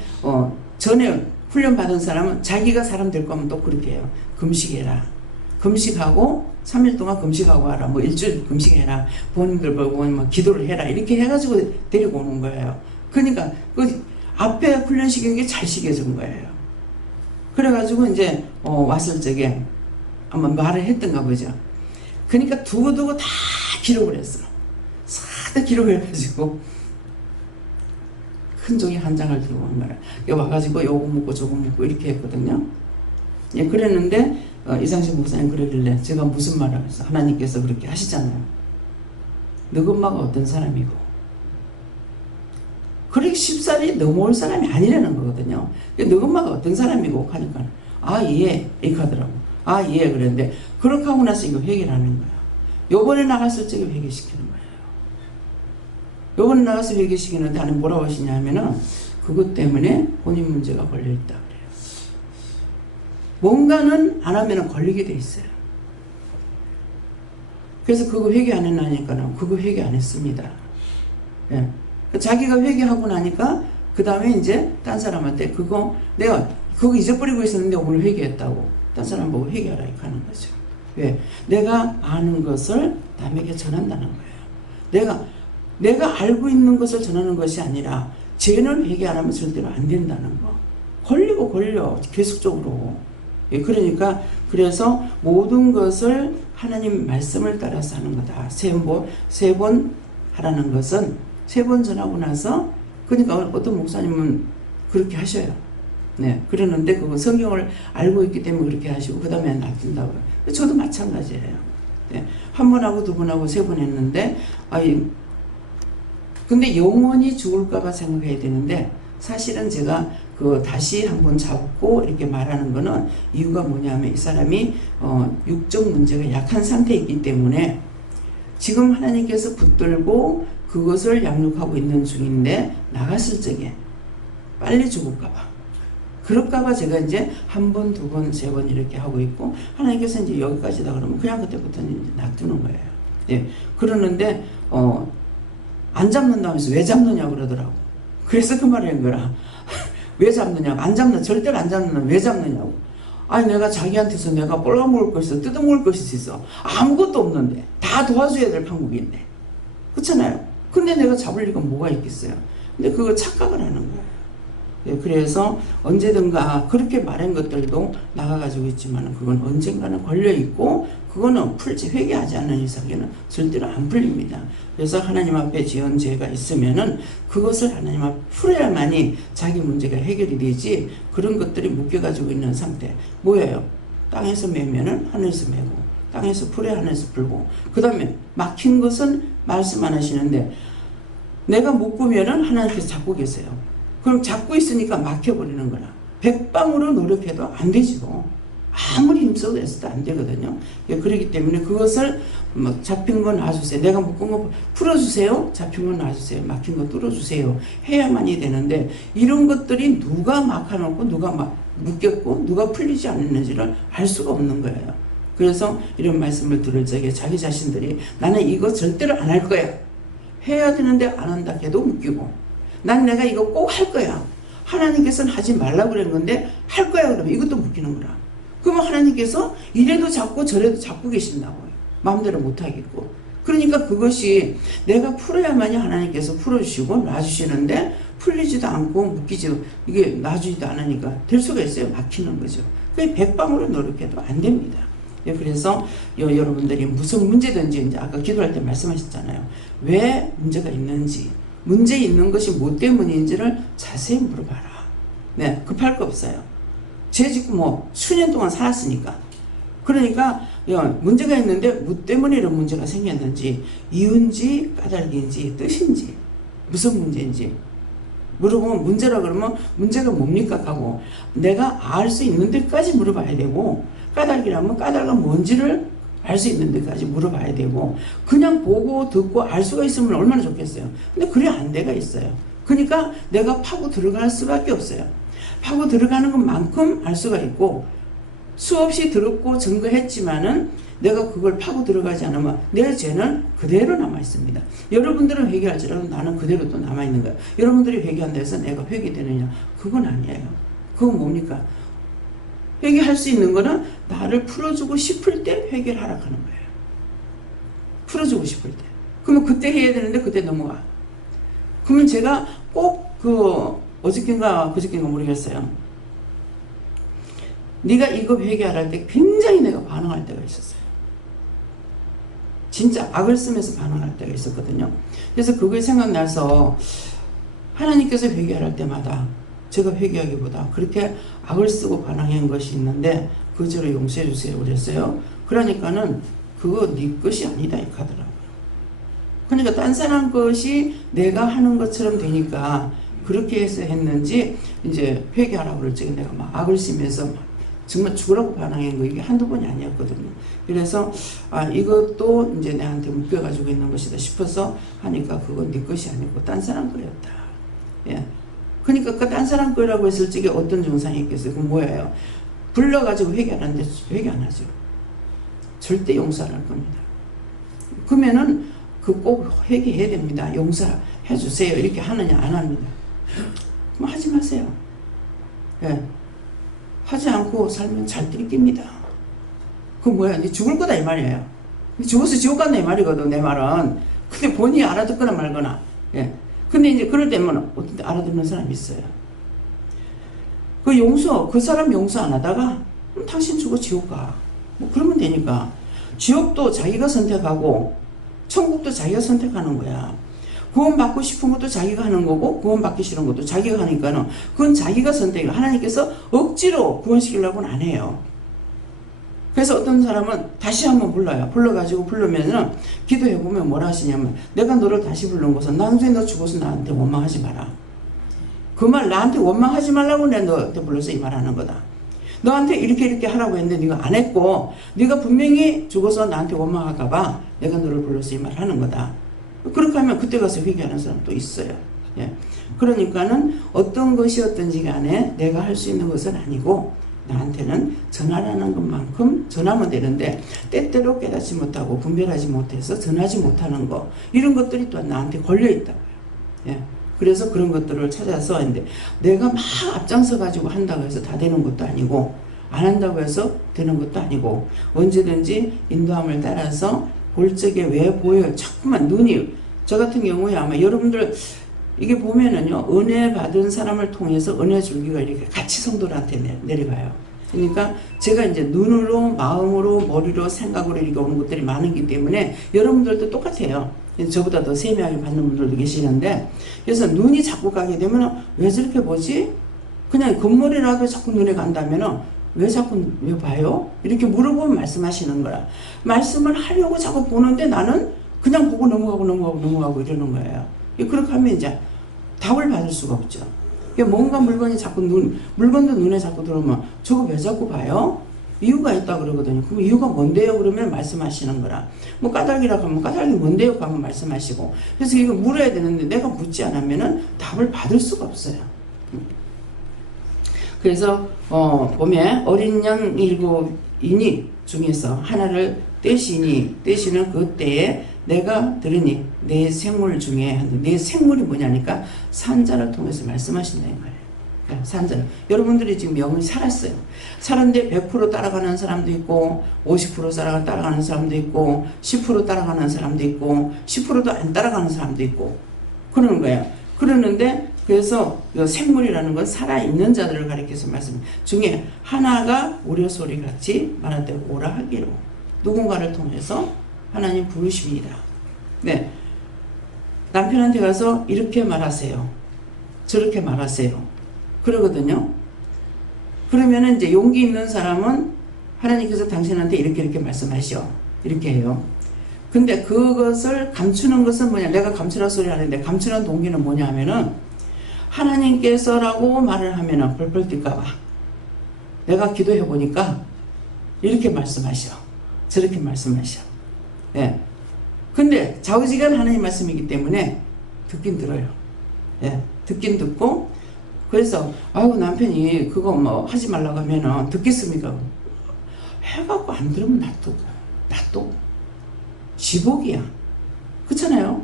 전에 훈련 받은 사람은 자기가 사람 될 거면 또 그렇게 해요. 금식해라. 금식하고 3일 동안 금식하고 와라. 뭐 일주일 금식해라. 본인들 보고 뭐 기도를 해라. 이렇게 해가지고 데리고 오는 거예요. 그러니까 그 앞에 훈련시키는 게 잘 시켜준 거예요. 그래가지고 이제 왔을 적에 아마 말을 했던가 보죠. 그러니까 두고두고 다 기록을 했어. 싹 다 기록을 해가지고 큰 종이 한 장을 들고 온 거야. 와가지고 요거 묻고 저거 묻고 이렇게 했거든요. 예, 그랬는데 이상식 목사님 그러길래 제가 무슨 말을 했어. 하나님께서 그렇게 하시잖아요. 너희 엄마가 어떤 사람이고 그렇게 쉽사리 넘어올 사람이 아니라는 거거든요. 너희 엄마가 어떤 사람이고 하니까 아 예 이렇게 하더라고. 아 예 그랬는데 그렇게 하고 나서 이거 해결하는 거야. 요번에 나갔을 적에 회개시키는 거예요. 요번에 나가서 회개시키는데 하나님 뭐라고 하시냐면은 그것 때문에 본인 문제가 걸려있다 그래요. 뭔가는 안 하면은 걸리게 돼 있어요. 그래서 그거 회개 안 했나니까는 그거 회개 안 했습니다. 예. 자기가 회개하고 나니까 그 다음에 이제 딴 사람한테 그거 내가 그거 잊어버리고 있었는데 오늘 회개했다고 딴 사람 보고 회개하라 이렇게 하는 거죠. 왜? 내가 아는 것을 남에게 전한다는 거예요. 내가 알고 있는 것을 전하는 것이 아니라 죄는 회개 안 하면 절대로 안 된다는 거. 걸려 계속적으로. 예, 그러니까 그래서 모든 것을 하나님 말씀을 따라서 하는 거다. 세 번 하라는 것은 3번 전하고 나서 그러니까 어떤 목사님은 그렇게 하셔요. 네, 그러는데 그거 성경을 알고 있기 때문에 그렇게 하시고 그 다음에 놔둔다고요. 저도 마찬가지예요. 네, 1번 하고 2번 하고 3번 했는데 근데 영원히 죽을까봐 생각해야 되는데 사실은 제가 다시 한번 잡고 이렇게 말하는 거는 이유가 뭐냐면 이 사람이 육적 문제가 약한 상태에 있기 때문에 지금 하나님께서 붙들고 그것을 양육하고 있는 중인데 나갔을 적에 빨리 죽을까봐 그럴까봐 제가 이제 1번, 2번, 3번 이렇게 하고 있고 하나님께서 이제 여기까지다 그러면 그냥 그때부터는 이제 놔두는 거예요. 예. 그러는데 안 잡는다면서 왜 잡느냐 그러더라고. 그래서 그 말을 한 거라. 왜 잡느냐고. 안 잡는 절대로 안 잡는 왜 잡느냐고. 아니 내가 자기한테서 내가 뻘가먹을 것이 있어 뜯어먹을 것이 있어 아무것도 없는데 다 도와줘야 될 판국인데 그렇잖아요. 근데 내가 잡을 리가 뭐가 있겠어요. 근데 그거 착각을 하는 거예요. 예, 그래서 언제든가 그렇게 말한 것들도 나가가지고 있지만 그건 언젠가는 걸려있고 그거는 풀지 회개하지 않는 이상에는 절대로 안 풀립니다. 그래서 하나님 앞에 지은 죄가 있으면은 그것을 하나님 앞에 풀어야만이 자기 문제가 해결이 되지 그런 것들이 묶여가지고 있는 상태. 뭐예요? 땅에서 매면은 하늘에서 매고 땅에서 풀에 하늘에서 풀고 그 다음에 막힌 것은 말씀 안 하시는데 내가 묶으면은 하나님께서 잡고 계세요. 그럼 잡고 있으니까 막혀버리는 거라. 100방으로 노력해도 안 되지도. 아무리 힘써도 애써도 안 되거든요. 예, 그렇기 때문에 그것을 뭐 잡힌 거 놔주세요. 내가 묶은 거 풀어주세요. 잡힌 거 놔주세요. 막힌 거 뚫어주세요. 해야만이 되는데 이런 것들이 누가 막아놓고 누가 막 묶였고 누가 풀리지 않았는지를 알 수가 없는 거예요. 그래서 이런 말씀을 들을 적에 자기 자신들이 나는 이거 절대로 안 할 거야. 해야 되는데 안 한다 해도 묶이고 난 내가 이거 꼭 할 거야. 하나님께서는 하지 말라고 그러는 건데 할 거야 그러면 이것도 묶이는 거라. 그러면 하나님께서 이래도 잡고 저래도 잡고 계신다고요. 마음대로 못 하겠고. 그러니까 그것이 내가 풀어야만이 하나님께서 풀어주시고 놔주시는데 풀리지도 않고 묶이지도 이게 놔주지도 않으니까 될 수가 있어요. 막히는 거죠. 그게 백방으로 노력해도 안 됩니다. 그래서 여러분들이 무슨 문제든지 이제 아까 기도할 때 말씀하셨잖아요. 왜 문제가 있는지, 문제 있는 것이 뭐 때문인지를 자세히 물어봐라. 네, 급할 거 없어요. 제 짓고 뭐 수년 동안 살았으니까. 그러니까 문제가 있는데 뭐 때문에 이런 문제가 생겼는지, 이유인지 까닭인지 뜻인지 무슨 문제인지 물어보면, 문제라 그러면 문제가 뭡니까 하고 내가 알 수 있는 데까지 물어봐야 되고, 까닭이라면 까닭은 뭔지를 알 수 있는 데까지 물어봐야 되고, 그냥 보고 듣고 알 수가 있으면 얼마나 좋겠어요. 근데 그래 안 돼가 있어요. 그러니까 내가 파고 들어갈 수밖에 없어요. 파고 들어가는 것만큼 알 수가 있고, 수없이 들었고 증거했지만은 내가 그걸 파고 들어가지 않으면 내 죄는 그대로 남아있습니다. 여러분들은 회개할지라도 나는 그대로 또 남아있는 거예요. 여러분들이 회개한다 해서 내가 회개되느냐? 그건 아니에요. 그건 뭡니까? 회개할 수 있는 거는 나를 풀어주고 싶을 때 회개를 하라고 하는 거예요. 풀어주고 싶을 때. 그러면 그때 해야 되는데 그때 넘어가. 그러면 제가 꼭 어저께인가 그저께인가 모르겠어요. 네가 이거 회개하라 할 때 굉장히 내가 반응할 때가 있었어요. 진짜 악을 쓰면서 반응할 때가 있었거든요. 그래서 그게 생각나서 하나님께서 회개할 때마다 제가 회개하기보다 그렇게 악을 쓰고 반응한 것이 있는데 그 죄를 용서해 주세요 그랬어요. 그러니까는 그거 네 것이 아니다 이렇게 하더라고요. 그러니까 딴 사람 것이 내가 하는 것처럼 되니까 그렇게 해서 했는지 이제 회개하라고 그럴 적에 내가 막 악을 쓰면서 막 정말 죽으라고 반항한 거 이게 한두 번이 아니었거든요. 그래서 이것도 이제 내한테 묶여가지고 있는 것이다 싶어서 하니까 그건 네 것이 아니고 딴 사람 거였다. 예. 그러니까 그 딴 사람 거라고 했을 적에 어떤 증상이 있겠어요? 그건 뭐예요? 불러가지고 회개하는데 회개 안 하죠. 절대 용서 안 할 겁니다. 그러면은 그 꼭 회개해야 됩니다. 용서해 주세요. 이렇게 하느냐 안 합니다. 그럼 하지 마세요. 예. 하지 않고 살면 잘 들깁니다. 그 뭐야? 니 죽을 거다 이 말이에요. 죽어서 지옥 간다 이 말이거든 내 말은. 근데 본인이 알아듣거나 말거나. 예. 근데 이제 그럴 때면 어떤 때 알아듣는 사람이 있어요. 그 사람 용서 안 하다가 당신 죽어 지옥 가. 뭐 그러면 되니까. 지옥도 자기가 선택하고 천국도 자기가 선택하는 거야. 구원받고 싶은 것도 자기가 하는 거고 구원받기 싫은 것도 자기가 하니까는 그건 자기가 선택이에요. 하나님께서 억지로 구원시키려고는 안 해요. 그래서 어떤 사람은 다시 한번 불러요. 불러가지고 부르면은 기도해보면 뭐라 하시냐면 내가 너를 다시 부른 것은 나중에 너 죽어서 나한테 원망하지 마라. 그 말 나한테 원망하지 말라고 내가 너한테 불러서 이 말하는 거다. 너한테 이렇게 하라고 했는데 네가 안 했고 네가 분명히 죽어서 나한테 원망할까 봐 내가 너를 불러서 이 말 하는 거다. 그렇게 하면 그때 가서 회개하는 사람도 있어요. 예. 그러니까는 어떤 것이었든지 간에 내가 할 수 있는 것은 아니고 나한테는 전하라는 것만큼 전하면 되는데 때때로 깨닫지 못하고 분별하지 못해서 전하지 못하는 거 이런 것들이 또 나한테 걸려있다고요. 예. 그래서 그런 것들을 찾아서 했는데 내가 막 앞장서 가지고 한다고 해서 다 되는 것도 아니고 안 한다고 해서 되는 것도 아니고 언제든지 인도함을 따라서 볼 적에 왜 보여요? 자꾸만 눈이 저 같은 경우에 아마 여러분들 이게 보면은요 은혜 받은 사람을 통해서 은혜 줄기가 이렇게 같이 성도들한테 내려가요. 그러니까 제가 이제 눈으로 마음으로 머리로 생각으로 이렇게 오는 것들이 많기 때문에 여러분들도 똑같아요. 저보다 더 세밀하게 받는 분들도 계시는데 그래서 눈이 자꾸 가게 되면 왜 저렇게 보지? 그냥 겉머리라도 자꾸 눈에 간다면 왜 자꾸 왜 봐요? 이렇게 물어보면 말씀하시는 거라. 말씀을 하려고 자꾸 보는데 나는 그냥 보고 넘어가고 이러는 거예요. 그렇게 하면 이제 답을 받을 수가 없죠. 뭔가 물건이 자꾸 물건도 눈에 자꾸 들어오면 저거 왜 자꾸 봐요? 이유가 있다 그러거든요. 그럼 이유가 뭔데요? 그러면 말씀하시는 거라. 뭐 까닭이라고 하면 까닭이 뭔데요? 하면 말씀하시고. 그래서 이거 물어야 되는데 내가 묻지 않으면은 답을 받을 수가 없어요. 그래서 봄에 어린 양 7이니 중에서 하나를 떼시는 그 때에 내가 들으니 내 생물 중에 내 생물이 뭐냐니까 산자를 통해서 말씀하신다는 거예요. 산자는. 여러분들이 지금 영을 살았어요. 살았는데 100% 따라가는 사람도 있고 50% 따라가는 사람도 있고 10% 따라가는 사람도 있고 10%도 안 따라가는 사람도 있고 그러는 거예요. 그러는데 그래서 이 생물이라는 건 살아있는 자들을 가리켜서 말씀 중에 하나가 우려소리 같이 말할 때 오라 하기로 누군가를 통해서 하나님 부르십니다. 네, 남편한테 가서 이렇게 말하세요. 저렇게 말하세요. 그러거든요. 그러면은 이제 용기 있는 사람은 하나님께서 당신한테 이렇게 말씀하시오. 이렇게 해요. 근데 그것을 감추는 것은 뭐냐? 내가 감추라 소리 하는데 감추는 동기는 뭐냐 하면은 하나님께서라고 말을 하면은 벌벌 뛸까봐. 내가 기도해 보니까 이렇게 말씀하셔. 저렇게 말씀하셔. 예. 근데 좌우지간 하나님 말씀이기 때문에 듣긴 들어요. 예. 듣긴 듣고 그래서 아이고 남편이 그거 뭐 하지 말라고 하면은 듣겠습니까? 해갖고 안 들으면 놔두고 지복이야. 그렇잖아요.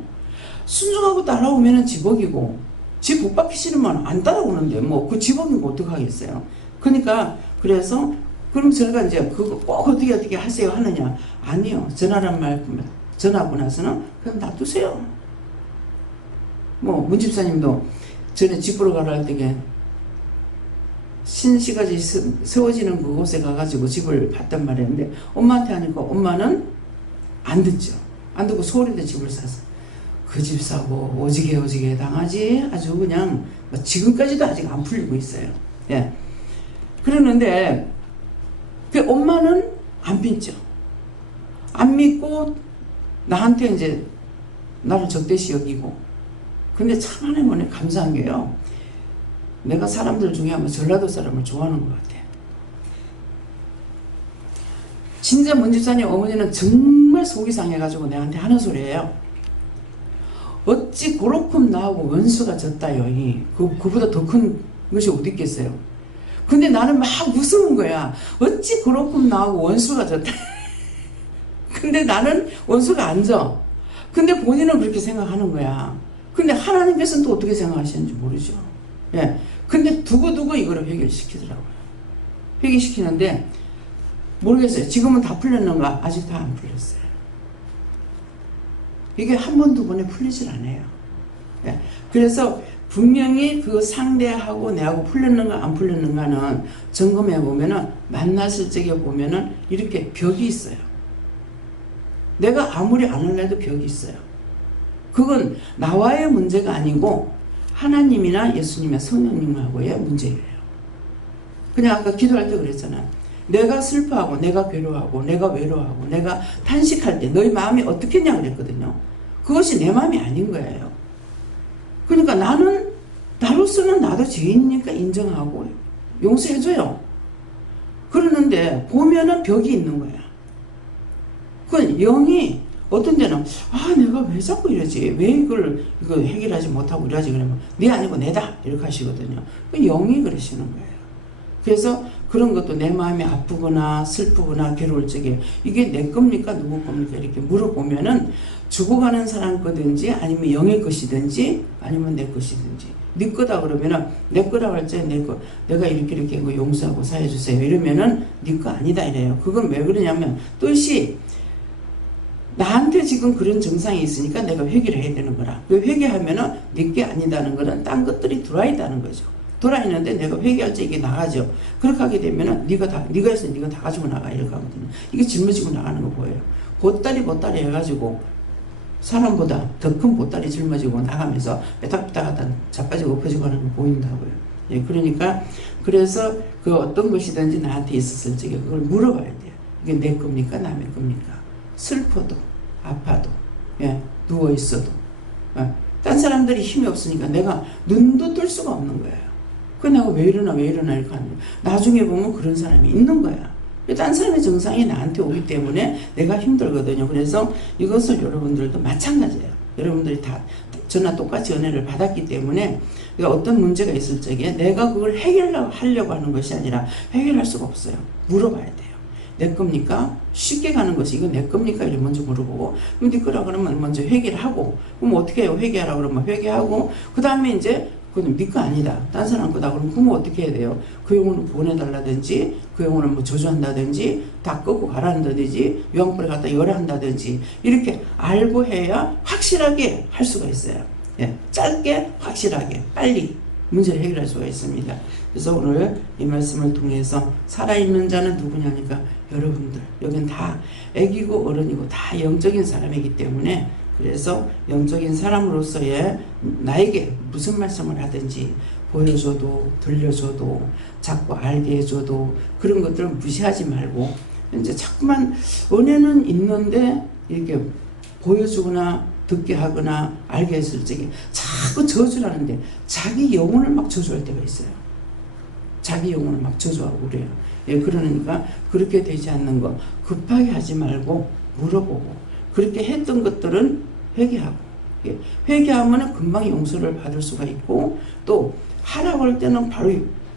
순종하고 따라오면은 지복이고 지 복받기 싫으면 안 따라오는데 뭐 그 지복인 거 어떡하겠어요. 그러니까 그래서 그럼 제가 이제 그거 꼭 어떻게 하세요 하느냐. 아니요. 전하란 말 전하고 나서는 그냥 놔두세요. 뭐 문집사님도 전에 집 보러 가라 할 때게 신시가지 세워지는 그곳에 가가지고 집을 봤단 말이었는데 엄마한테 하니까 엄마는 안 듣죠. 안 듣고 서울에다 집을 사서 그 집 사고 오지게 당하지 아주 그냥 뭐 지금까지도 아직 안 풀리고 있어요. 예. 그러는데 그 엄마는 안 믿죠. 안 믿고 나한테 이제 나를 적대시 여기고 근데 참 하나님은 감사한 게요. 내가 사람들 중에 아마 전라도 사람을 좋아하는 것 같아. 진짜 문집사님 어머니는 정말 속이 상해가지고 내한테 하는 소리예요. 어찌 그렇군 나하고 원수가 졌다요. 그보다 더 큰 것이 어디 있겠어요. 근데 나는 막 무서운 거야. 어찌 그렇군 나하고 원수가 졌다. 근데 나는 원수가 안 져. 근데 본인은 그렇게 생각하는 거야. 근데 하나님께서는 또 어떻게 생각하시는지 모르죠. 예. 근데 두고두고 이거를 해결시키더라고요. 해결시키는데 모르겠어요. 지금은 다 풀렸는가? 아직 다 안 풀렸어요. 이게 한 번, 두 번에 풀리질 않아요. 예. 그래서 분명히 그 상대하고 내하고 풀렸는가 안 풀렸는가는 점검해 보면은 만났을 적에 보면은 이렇게 벽이 있어요. 내가 아무리 안 할래도 벽이 있어요. 그건 나와의 문제가 아니고 하나님이나 예수님의 성령님하고의 문제예요. 그냥 아까 기도할 때 그랬잖아요. 내가 슬퍼하고 내가 괴로워하고 내가 외로워하고 내가 탄식할 때 너희 마음이 어떻겠냐 그랬거든요. 그것이 내 마음이 아닌 거예요. 그러니까 나는 나로서는 나도 죄인이니까 인정하고 용서해줘요. 그러는데 보면은 벽이 있는 거야. 그건 영이 어떤 데는 내가 왜 자꾸 이러지? 왜 이거 해결하지 못하고 이러지? 그러면 네 아니고 내다 이렇게 하시거든요. 영이 그러시는 거예요. 그래서 그런 것도 내 마음이 아프거나 슬프거나 괴로울 적에 이게 내 겁니까? 누구 겁니까? 이렇게 물어보면은 죽어가는 사람 거든지 아니면 영의 것이든지 아니면 내 것이든지 네 거다 그러면은 내 거라고 할 때 내 거 내가 이렇게 용서하고 사해주세요 이러면은 네 거 아니다 이래요. 그건 왜 그러냐면 뜻이 나한테 지금 그런 증상이 있으니까 내가 회개를 해야 되는 거라. 그 회개하면은 네 게 아니다는 거는 딴 것들이 들어와 있다는 거죠. 돌아있는데 내가 회개할 때 이게 나가죠. 그렇게 하게 되면은 네가 있으면 네가 다 가지고 나가 이렇게 하거든요. 이게 짊어지고 나가는 거 보여요. 보따리 해가지고 사람보다 더 큰 보따리 짊어지고 나가면서 빼딱빼딱 하다 자빠지고 엎어지고 하는 거 보인다고요. 예, 그러니까 그래서 그 어떤 것이든지 나한테 있었을 적에 그걸 물어봐야 돼요. 이게 내 겁니까 남의 겁니까? 슬퍼도 아파도 예, 누워 있어도 딴 사람들이 힘이 없으니까 내가 눈도 뜰 수가 없는 거예요. 그 내가 왜 이러나 이렇게 하는 거야. 나중에 보면 그런 사람이 있는 거야. 딴 사람의 증상이 나한테 오기 때문에 내가 힘들거든요. 그래서 이것을 여러분들도 마찬가지예요. 여러분들이 다 저나 똑같이 은혜를 받았기 때문에 어떤 문제가 있을 적에 내가 그걸 해결하려고 하는 것이 아니라 해결할 수가 없어요. 물어봐야 돼요. 내 겁니까? 쉽게 가는 것이 이거 내 겁니까? 이렇게 먼저 물어보고 그럼 네 거라 그러면 먼저 회개를 하고 그럼 어떻게 해요? 회개하라 그러면 회개하고 그 다음에 이제 그건 네 거 아니다. 딴 사람 거다. 그럼 그러면 어떻게 해야 돼요? 그 영혼을 보내달라든지 그 영혼을 뭐 저주한다든지 다 끄고 가라한다든지 유황불에 갖다 열한다든지 이렇게 알고 해야 확실하게 할 수가 있어요. 예, 짧게 확실하게 빨리 문제를 해결할 수가 있습니다. 그래서 오늘 이 말씀을 통해서 살아있는 자는 누구냐니까 여러분들 여긴 다 애기고 어른이고 다 영적인 사람이기 때문에 그래서 영적인 사람으로서의 나에게 무슨 말씀을 하든지 보여줘도 들려줘도 자꾸 알게 해줘도 그런 것들을 무시하지 말고 이제 자꾸만 은혜는 있는데 이렇게 보여주거나 듣게 하거나 알게 했을 적에 자꾸 저주를 하는데 자기 영혼을 막 저주할 때가 있어요. 자기 영혼을 막 저주하고 그래요. 예, 그러니까 그렇게 되지 않는 거 급하게 하지 말고 물어보고 그렇게 했던 것들은 회개하고 예, 회개하면 금방 용서를 받을 수가 있고 또 하라고 할 때는 바로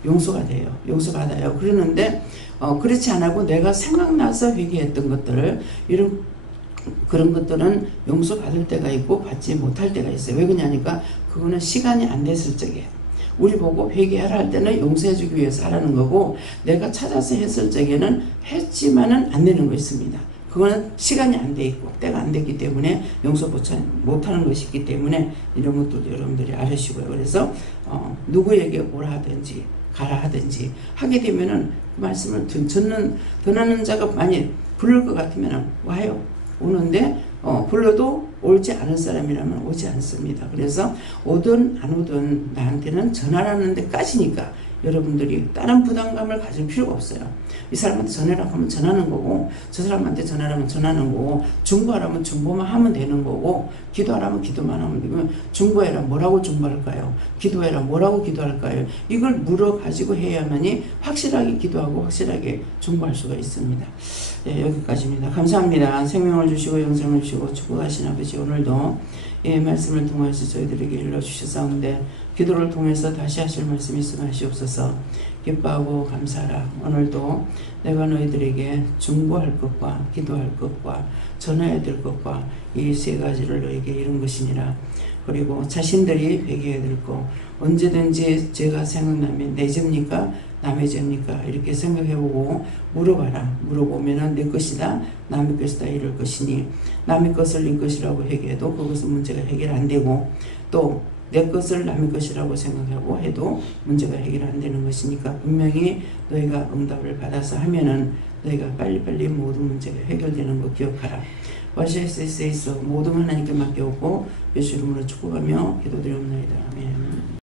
용서가 돼요. 용서받아요. 그러는데 그렇지 않고 내가 생각나서 회개했던 것들을 그런 것들은 용서받을 때가 있고 받지 못할 때가 있어요. 왜 그러냐니까 그거는 시간이 안 됐을 적에 우리 보고 회개하라 할 때는 용서해주기 위해서 하라는 거고 내가 찾아서 했을 적에는 했지만은 안 되는 거 있습니다. 그거는 시간이 안 돼 있고 때가 안 됐기 때문에 용서 못하는 것이 있기 때문에 이런 것도 여러분들이 알으시고요. 그래서 누구에게 오라 하든지 가라 하든지 하게 되면은 그 말씀을 전하는 자가 많이 부를 것 같으면 와요. 오는데 불러도 옳지 않은 사람이라면 오지 않습니다. 그래서 오든 안 오든 나한테는 전하라는 데까지니까 여러분들이 다른 부담감을 가질 필요가 없어요. 이 사람한테 전하라고 하면 전하는 거고 저 사람한테 전하라면 전하는 거고 중보하라면 중보만 하면 되는 거고 기도하라면 기도만 하면 되고 중보해라 뭐라고 중보할까요? 기도해라 뭐라고 기도할까요? 이걸 물어가지고 해야만이 확실하게 기도하고 확실하게 중보할 수가 있습니다. 예, 여기까지입니다. 감사합니다. 생명을 주시고 영생을 주시고 축복하신 아버지 오늘도 예, 말씀을 통해서 저희들에게 일러주셨사온데 기도를 통해서 다시 하실 말씀 있으면 하시옵소서. 기뻐하고 감사하라. 오늘도 내가 너희들에게 중보할 것과 기도할 것과 전해야 될 것과 이 세 가지를 너에게 이룬 것이니라. 그리고 자신들이 회개해야 될 것 언제든지 죄가 생각나면 내 죄입니까? 남의 죄입니까? 이렇게 생각해보고 물어봐라. 물어보면은 내 것이다 남의 것이다 이럴 것이니 남의 것을 네 것이라고 얘기해도 그것은 문제가 해결 안 되고 또 내 것을 남의 것이라고 생각하고 해도 문제가 해결 안 되는 것이니까 분명히 너희가 응답을 받아서 하면은 너희가 빨리빨리 모든 문제가 해결되는 거 기억하라. 와시에스에서 모든 하나님께 맡겨오고 예수 이름으로 축복하며 기도드리옵나이다. 아멘.